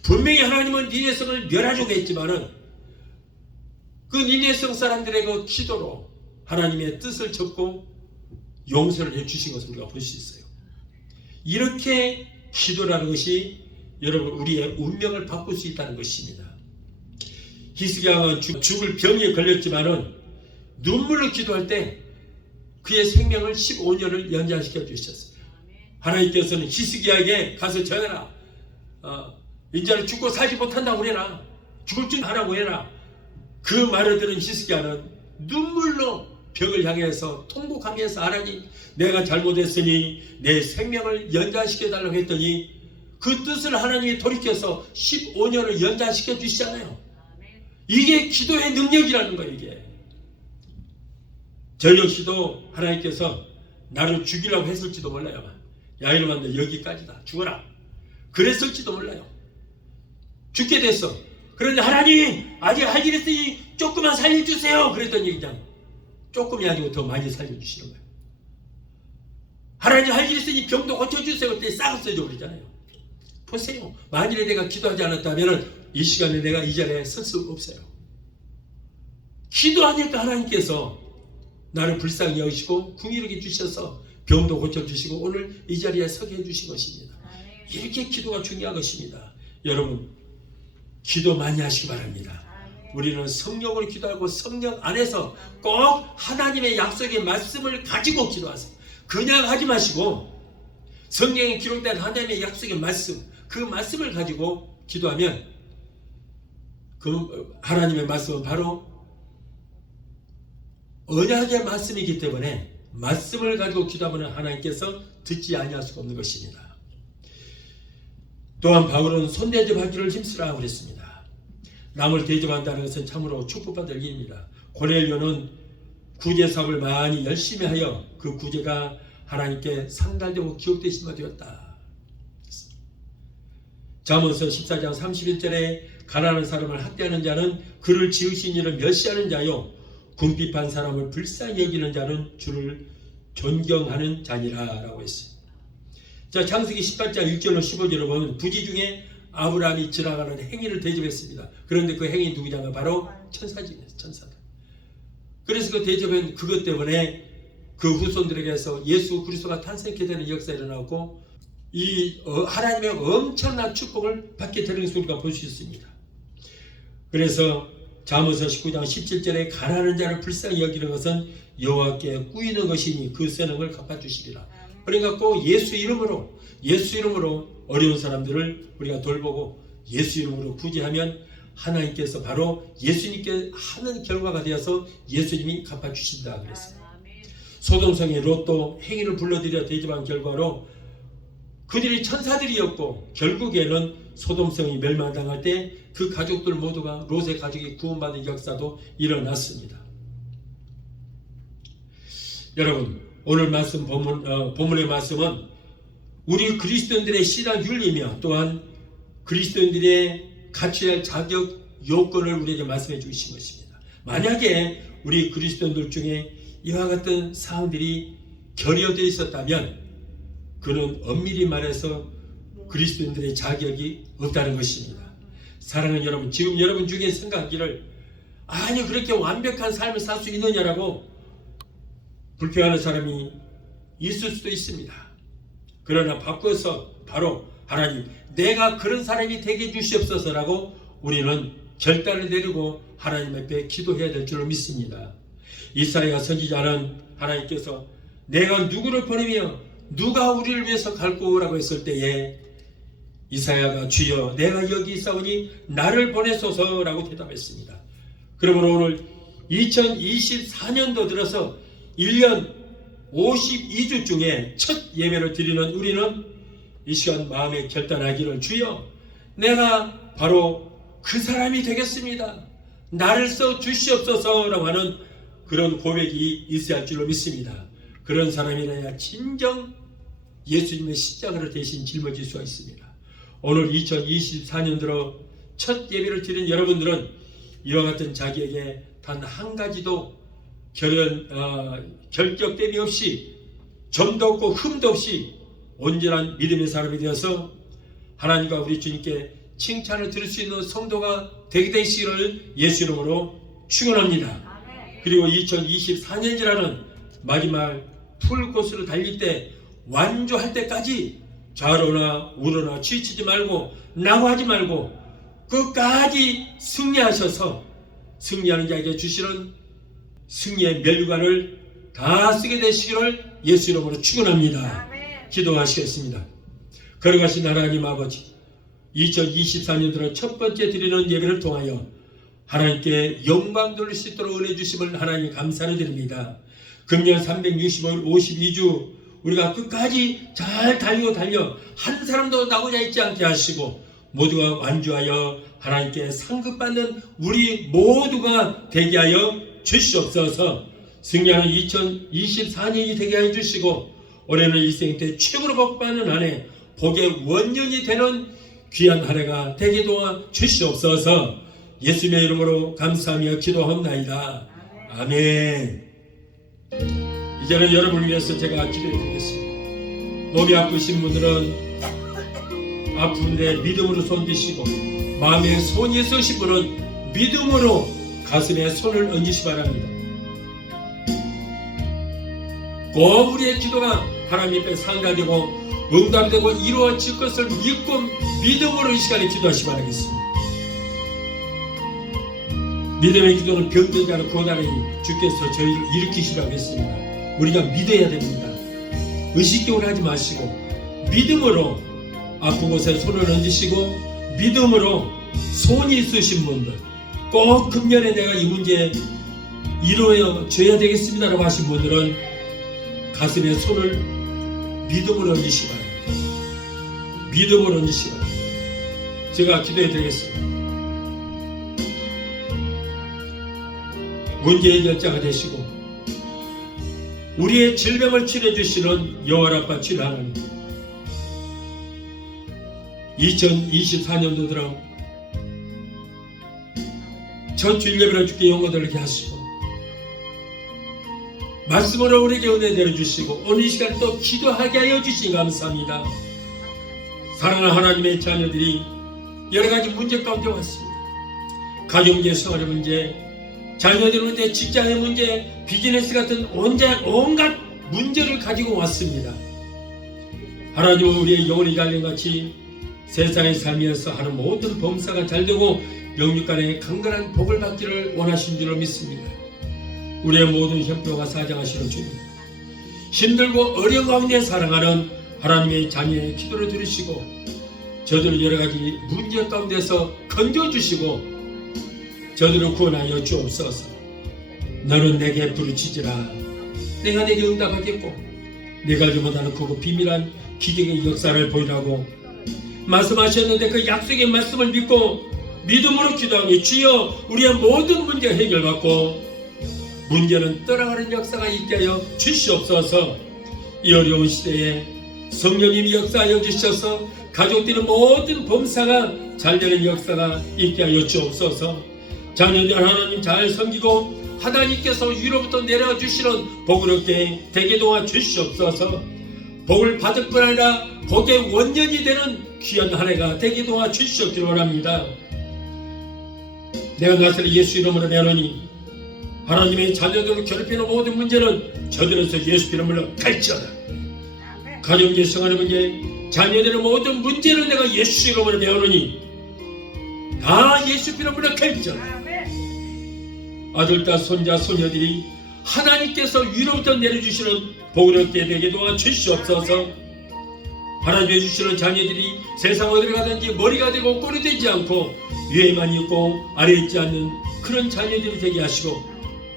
분명히 하나님은 니느웨 성을 멸하려고 했지만은 그 니느웨 성 사람들의 그 기도로 하나님의 뜻을 접고 용서를 해주신 것을 우리가 볼 수 있어요. 이렇게 기도라는 것이 여러분 우리의 운명을 바꿀 수 있다는 것입니다. 히스기야는 죽을 병에 걸렸지만은 눈물로 기도할 때 그의 생명을 15년을 연장시켜 주셨어요. 하나님께서는 히스기야에게 가서 전해라. 이제는 죽고 살지 못한다고 그래라. 죽을 줄 하라고 해라. 그 말을 들은 히스기야는 눈물로 벽을 향해서 통곡하면서 하나님 내가 잘못했으니 내 생명을 연장시켜 달라고 했더니 그 뜻을 하나님이 돌이켜서 15년을 연장시켜 주시잖아요. 이게 기도의 능력이라는 거예요. 이게 저 역시도 하나님께서 나를 죽이려고 했을지도 몰라요. 야 이놈아 너 여기까지다 죽어라 그랬을지도 몰라요. 죽게 됐어. 그런데 하나님 아직 할 일 있으니 조금만 살려주세요 그랬더니 그냥 조금이 아니고 더 많이 살려주시는 거예요. 하나님 할 일 있으니 병도 고쳐주세요 그때 싹 써져 버리잖아요. 보세요. 만일에 내가 기도하지 않았다면 이 시간에 내가 이 자리에 설 수 없어요. 기도하니까 하나님께서 나를 불쌍히 여기시고 궁일하게 주셔서 병도 고쳐주시고 오늘 이 자리에 서게 해주신 것입니다. 이렇게 기도가 중요한 것입니다. 여러분 기도 많이 하시기 바랍니다. 우리는 성령으로 기도하고 성령 안에서 꼭 하나님의 약속의 말씀을 가지고 기도하세요. 그냥 하지 마시고 성경에 기록된 하나님의 약속의 말씀 그 말씀을 가지고 기도하면 그 하나님의 말씀은 바로 언약의 말씀이기 때문에 말씀을 가지고 기도하면 하나님께서 듣지 아니할 수가 없는 것입니다. 또한 바울은 손대접하기를 힘쓰라 그랬습니다. 남을 대접한다는 것은 참으로 축복받을 일입니다. 고넬료는 구제 사업을 많이 열심히 하여 그 구제가 하나님께 상달되고 기억되신 바 되었다. 잠언서 14장 31절에 가난한 사람을 학대하는 자는 그를 지으신 이를 멸시하는 자요 궁핍한 사람을 불쌍히 여기는 자는 주를 존경하는 자니라 라고 했어요. 자, 창세기 18장 6절로 15절을 보면 부지 중에 아브라함이 지나가는 행위를 대접했습니다. 그런데 그 행위 누구냐면 바로 천사집이었어요. 천사들. 그래서 그 대접은 그것 때문에 그 후손들에게서 예수 그리스도가 탄생케 되는 역사가 일어나고 이 하나님의 엄청난 축복을 받게 되는 것을 우리가 볼 수 있습니다. 그래서 잠언서 19장 17절에 가난한 자를 불쌍히 여기는 것은 여호와께 꾸이는 것이니 그 선행을 갚아주시리라. 그러니까 꼭 예수 이름으로 어려운 사람들을 우리가 돌보고 예수 이름으로 구제하면 하나님께서 바로 예수님께 하는 결과가 되어서 예수님이 갚아주신다 그랬어요. 소돔성의 롯도 행위를 불러들여 대접한 결과로 그들이 천사들이었고 결국에는 소돔성이 멸망당할 때 그 가족들 모두가 롯의 가족이 구원받은 역사도 일어났습니다. 여러분 오늘 말씀 본문의 말씀은 우리 그리스도인들의 신앙 윤리며 또한 그리스도인들의 갖춰야 할 자격 요건을 우리에게 말씀해 주신 것입니다. 만약에 우리 그리스도인들 중에 이와 같은 사항들이 결여되어 있었다면 그는 엄밀히 말해서 그리스도인들의 자격이 없다는 것입니다. 사랑하는 여러분, 지금 여러분 중에 생각하기를 아니 그렇게 완벽한 삶을 살 수 있느냐라고 불평하는 사람이 있을 수도 있습니다. 그러나 바꿔서 바로 하나님 내가 그런 사람이 되게 해주시옵소서라고 우리는 결단을 내리고 하나님 앞에 기도해야 될 줄로 믿습니다. 이사야 선지자는 하나님께서 내가 누구를 보내며 누가 우리를 위해서 갈 거라고 했을 때에 이사야가 주여 내가 여기 있사오니 나를 보내소서라고 대답했습니다. 그러므로 오늘 2024년도 들어서 1년 52주 중에 첫 예배를 드리는 우리는 이 시간 마음에 결단하기를 주여 내가 바로 그 사람이 되겠습니다. 나를 써 주시옵소서라고 하는 그런 고백이 있어야 할 줄로 믿습니다. 그런 사람이라야 진정 예수님의 십자가를 대신 짊어질 수가 있습니다. 오늘 2024년 들어 첫 예배를 드린 여러분들은 이와 같은 자기에게 단 한 가지도 결격됨이 없이 점도 없고 흠도 없이 온전한 믿음의 사람이 되어서 하나님과 우리 주님께 칭찬을 들을 수 있는 성도가 되게 되시기를 예수 이름으로 축원합니다. 그리고 2024년이라는 마지막 풀코스를 달릴 때 완주할 때까지 좌로나 우로나 치우치지 말고 낙오하지 말고 끝까지 승리하셔서 승리하는 자에게 주시는 승리의 멸관을 다 쓰게 되시기를 예수 이름으로 축원합니다. 기도하시겠습니다. 걸어가신 하나님 아버지 2024년 들어 첫 번째 드리는 예배를 통하여 하나님께 영광 돌릴 수 있도록 은혜 주심을 하나님 감사를 드립니다. 금년 365일 52주 우리가 끝까지 잘 달려 한 사람도 나오자 있지 않게 하시고 모두가 완주하여 하나님께 상급받는 우리 모두가 되게 하여 주시옵소서. 승리하는 2024년이 되게 하여 주시고 올해는 일생 때 최고로 복받는 한 해 복의 원년이 되는 귀한 한 해가 되게 도와 주시옵소서. 예수님의 이름으로 감사하며 기도합나이다. 아멘. 이제는 여러분을 위해서 제가 기도해 드리겠습니다. 몸이 아프신 분들은 아픈데 믿음으로 손 드시고 마음에 손이 쓰신 분은 믿음으로 가슴에 손을 얹으시 바랍니다. 꼭 우리의 기도가 하나님 앞에 상달되고 응답되고 이루어질 것을 믿고 믿음으로 이 시간에 기도하시 바라겠습니다. 믿음의 기도는 병들지 않은 고난이 주께서 저희를 일으키시라고 했습니다. 우리가 믿어야 됩니다. 의식적으로 하지 마시고 믿음으로 아픈 곳에 손을 얹으시고 믿음으로 손이 있으신 분들 꼭 금년에 내가 이 문제 이루어져야 되겠습니다라고 하신 분들은 가슴에 손을 믿음으로 얹으시기 바랍니다. 믿음으로 얹으시기 바랍니다. 제가 기도해 드리겠습니다. 문제 해결자가 되시고 우리의 질병을 치료해 주시는 여호와 치료 하나님, 2024년도 들어 첫 주일 예배를 주께 영광되게 하시고 말씀으로 우리에게 은혜 내려주시고 오늘 이 시간 또 기도하게 하여 주시니 감사합니다. 사랑하는 하나님의 자녀들이 여러가지 문제 가운데 왔습니다. 가정의 생활의 문제, 자녀들의 문제, 직장의 문제, 비즈니스 같은 온갖 문제를 가지고 왔습니다. 하나님은 우리의 영혼이 달린같이 세상에 살면서 하는 모든 범사가 잘되고 영육간에 강건한 복을 받기를 원하신 줄로 믿습니다. 우리의 모든 형편과 사정하시는 주님, 힘들고 어려운 가운데 사랑하는 하나님의 자녀의 기도를 들으시고 저들을 여러가지 문제 가운데서 건져주시고 저들을 구원하여 주옵소서. 너는 내게 부르짖으라 내가 내게 응답하겠고 내가 알지 못하는 크고 비밀한 기적의 역사를 보이라고 말씀하셨는데 그 약속의 말씀을 믿고 믿음으로 기도하니 주여 우리의 모든 문제 해결받고 문제는 떠나가는 역사가 있게 하여 주시옵소서. 이 어려운 시대에 성령님이 역사하여 주셔서 가족들의 모든 범사가 잘되는 역사가 있게 하여 주옵소서. 자녀들 하나님 잘 섬기고 하나님께서 위로부터 내려와 주시는 복을 얻게 되게 도와 주시옵소서. 복을 받을 뿐 아니라 복의 원년이 되는 귀한 한 해가 되게 도와 주시옵기를 원합니다. 내가 나사렛 예수 이름으로 명하노니 하나님의 자녀들을 괴롭히는 모든 문제는 저들에서 예수 이름으로 갈지어다. 가정의 생활의 문제, 자녀들의 모든 문제는 내가 예수 이름으로 명하노니 다 예수 이름으로 갈지어다. 아들, 딸, 손자, 소녀들이 하나님께서 위로부터 내려주시는 복을 얻게 되게 도와주시옵소서. 하나님의 주시는 자녀들이 세상 어디를 가든지 머리가 되고 꼴이 되지 않고 위에만 있고 아래에 있지 않는 그런 자녀들이 되게 하시고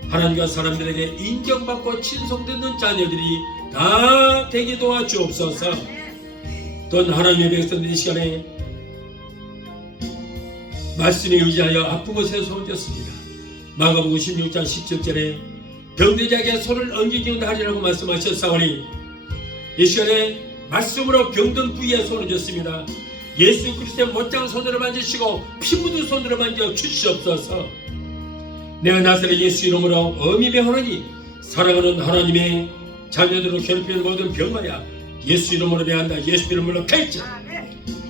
하나님과 사람들에게 인정받고 친송되는 자녀들이 다 되게 도와주옵소서. 또한 하나님의 백성들이 이 시간에 말씀에 의지하여 아픈 곳에서 옮겼습니다. 마가복음 16장 17절에 병든 자에게 손을 얹어주는 하리라고 말씀하셨사오니 이 시간에 말씀으로 병든 부위에 손을 줬습니다. 예수 그리스도의 못장은 손으로 만지시고 피 묻은 손으로 만져 주시옵소서. 내가 나사렛 예수 이름으로 엄히 명하노니 사랑하는 하나님의 자녀들을 괴롭히는 모든 병마야 예수 이름으로 명한다. 예수 이름으로 갈지어다.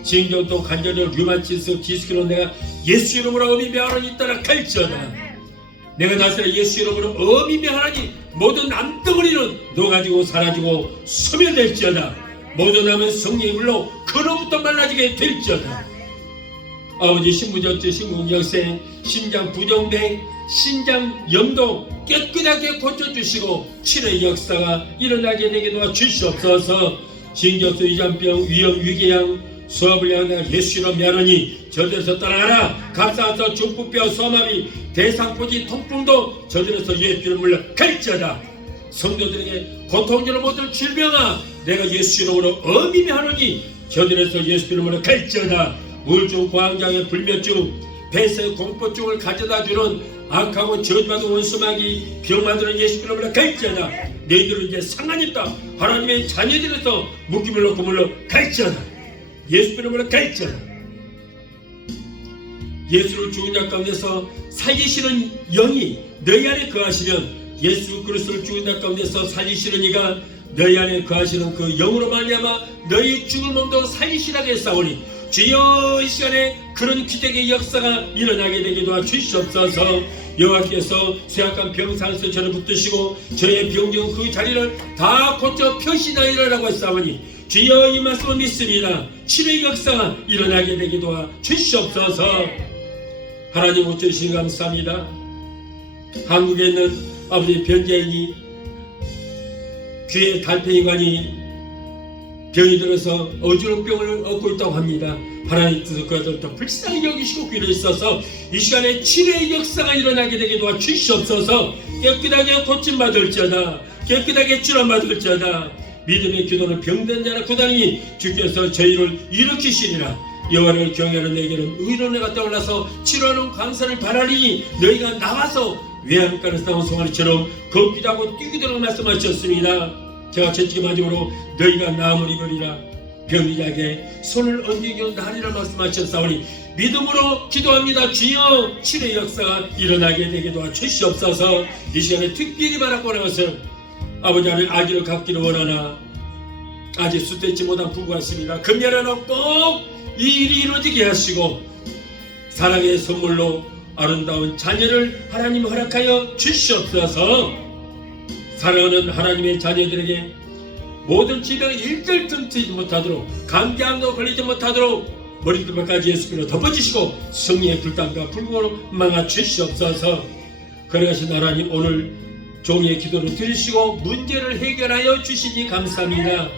진정도 관절염 류마티스 디스크로 내가 예수 이름으로 엄히 명하노니 따라 갈지어다. 내가 나사렛 예수 이름으로 엄히 명하노니 모든 암덩어리는 녹아지고 사라지고 소멸될지어다. 모든 남은 성령의 물로 그로부터 말라지게 될지어다. 아버지 신부전증, 심근경색, 심장 부정맥, 신장 염도 깨끗하게 고쳐주시고 치료의 역사가 일어나게 되게 도와주시옵소서. 진격수 위장병, 위염, 위궤양, 수압을 향한 예수로 명하노니 저들에서 떠나가라. 갑상선, 중풍뼈, 소마비, 대상포지, 통풍도 저들에서 예수를 물러 갈지어다. 성도들에게 고통주는 모든 질병아 내가 예수 이름으로 엄히 명하노니 저들에서 예수 이름으로 갈지어다. 우울증, 공황장애, 불면증, 폐쇄, 공포증을 가져다주는 악하고 저주받은 원수마귀 병 만드는 예수 이름으로 갈지어다. 너희들은 이제 상하니까 하나님의 자녀들에서 묶임을 놓고 물러 갈지어다. 예수 이름으로 갈지어다. 예수를 죽은 자 가운데서 살리시는 영이 너희 안에 거하시면 예수 그리스도를 죽은 자 가운데서 살리시는 이가 너희 안에 거하시는 그 영으로 말미암아 너희 죽은 몸도 살리시라고 했사오니 주여 이 시간에 그런 기적의 역사가 일어나게 되게 도와주시옵소서. 여호와께서 쇠약한 병상에서 저를 붙드시고 저의 병정 그 자리를 다 고쳐 표시나이라고 했사오니 주여 이 말씀을 믿습니다. 치료의 역사가 일어나게 되게 도와주시옵소서. 하나님 어쩌신 감사합니다. 한국에 있는 아버지 변재인이 귀에 달팽이관이 병이 들어서 어지러운 병을 얻고 있다고 합니다. 하나님께서 그 아들을 더 불쌍히 여기시고 귀를 있어서 이 시간에 치료의 역사가 일어나게 되게 도와주시옵소서. 깨끗하게 고침받을지어다. 깨끗하게 치료받을지어다. 믿음의 기도는 병든 자나 고단히 주께서 저희를 일으키시리라. 여호와를 경외하는 내게는 의로운 해가 떠올라서 치료하는 광선을 바라리니 너희가 나와서 외양간에서 나온 송아리처럼 걷기도 하고 뛰기도 하고 말씀하셨습니다. 제가 채찍의 마지막으로 너희가 나음을 입으리라. 병이자에게 손을 얹기로 나리라 말씀하셨사오니 믿음으로 기도합니다. 주여 치료의 역사가 일어나게 되게 도와주시옵소서. 이 시간에 특별히 바라고 하는 것은 아버지 하나님 아기를 갖기를 원하나 아직 수되지 못한 부부가 있습니다. 금년에는 꼭 이 일이 이루어지게 하시고 사랑의 선물로 아름다운 자녀를 하나님 허락하여 주시옵소서. 사랑하는 하나님의 자녀들에게 모든 질병 일절 틈트지 못하도록 감기암도 걸리지 못하도록 머리끝까지 예수님으로 덮어주시고 승리의 불담과 불구로 막아주시옵소서. 그러하신 하나님 오늘 종의 기도를 들으시고 문제를 해결하여 주시니 감사합니다.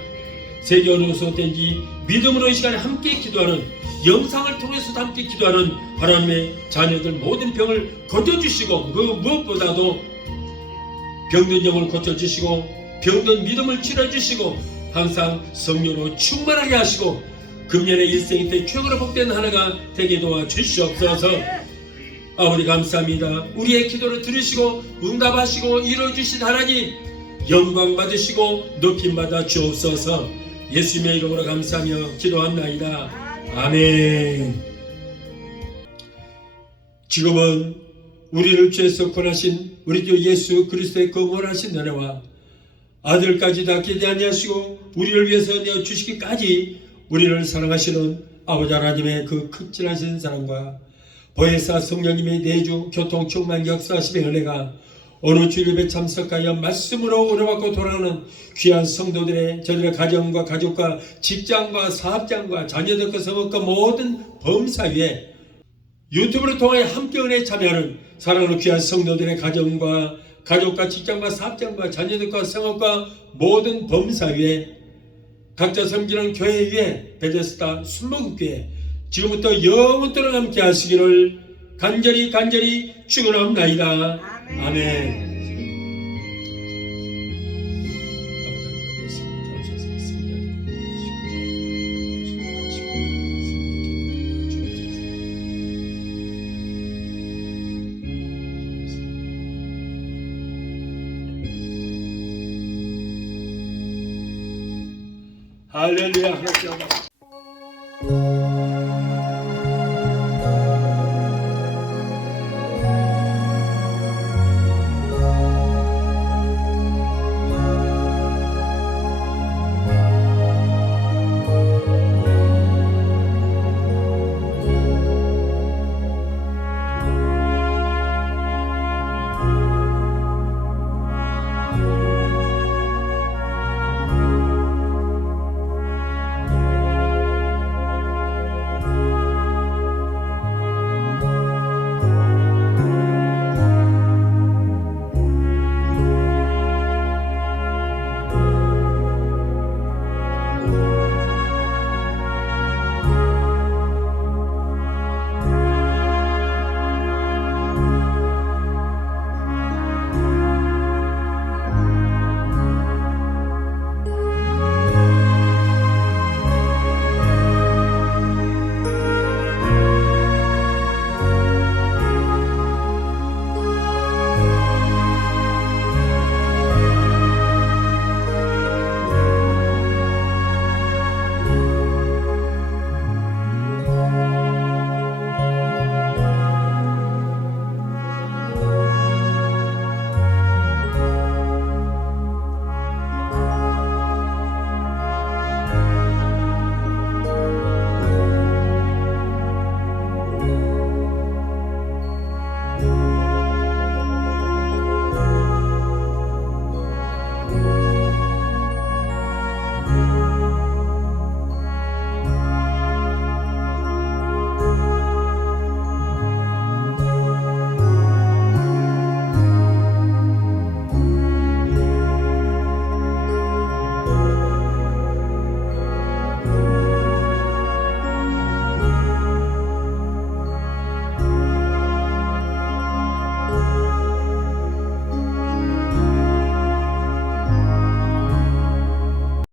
세계 어느 곳든지 믿음으로 이 시간에 함께 기도하는 영상을 통해서도 함께 기도하는 하나님의 자녀들 모든 병을 고쳐주시고 그 무엇보다도 병든 영을 고쳐주시고 병든 믿음을 치료해주시고 항상 성령으로 충만하게 하시고 금년의 일생일 때 최고로 복된 하나가 되게 도와주시옵소서. 아버지 감사합니다. 우리의 기도를 들으시고 응답하시고 이루어주신 하나님 영광 받으시고 높임 받아 주옵소서. 예수님의 이름으로 감사하며 기도합나이다. 아멘. 지금은 우리를 죄에서 구원하신 우리 주 예수 그리스도의 거룩하신 은혜와 아들까지 다 기대하게 하시고 우리를 위해서 내어주시기까지 우리를 사랑하시는 아버지 하나님의 그 극진하신 사랑과 보혜사 성령님의 내주 교통 충만 역사하심의 은혜가 어느 주일에 참석하여 말씀으로 은혜받고 돌아가는 귀한 성도들의 저들의 가정과 가족과 직장과 사업장과 자녀들과 성업과 모든 범사 위에 유튜브를 통하여 함께 은혜에 참여하는 사랑하는 귀한 성도들의 가정과 가족과 직장과 사업장과 자녀들과 성업과 모든 범사 위에 각자 섬기는 교회 위에 베데스다 순복음교회 지금부터 영원토록 함께 하시기를 간절히 축원합나이다. 아멘. 할렐루야.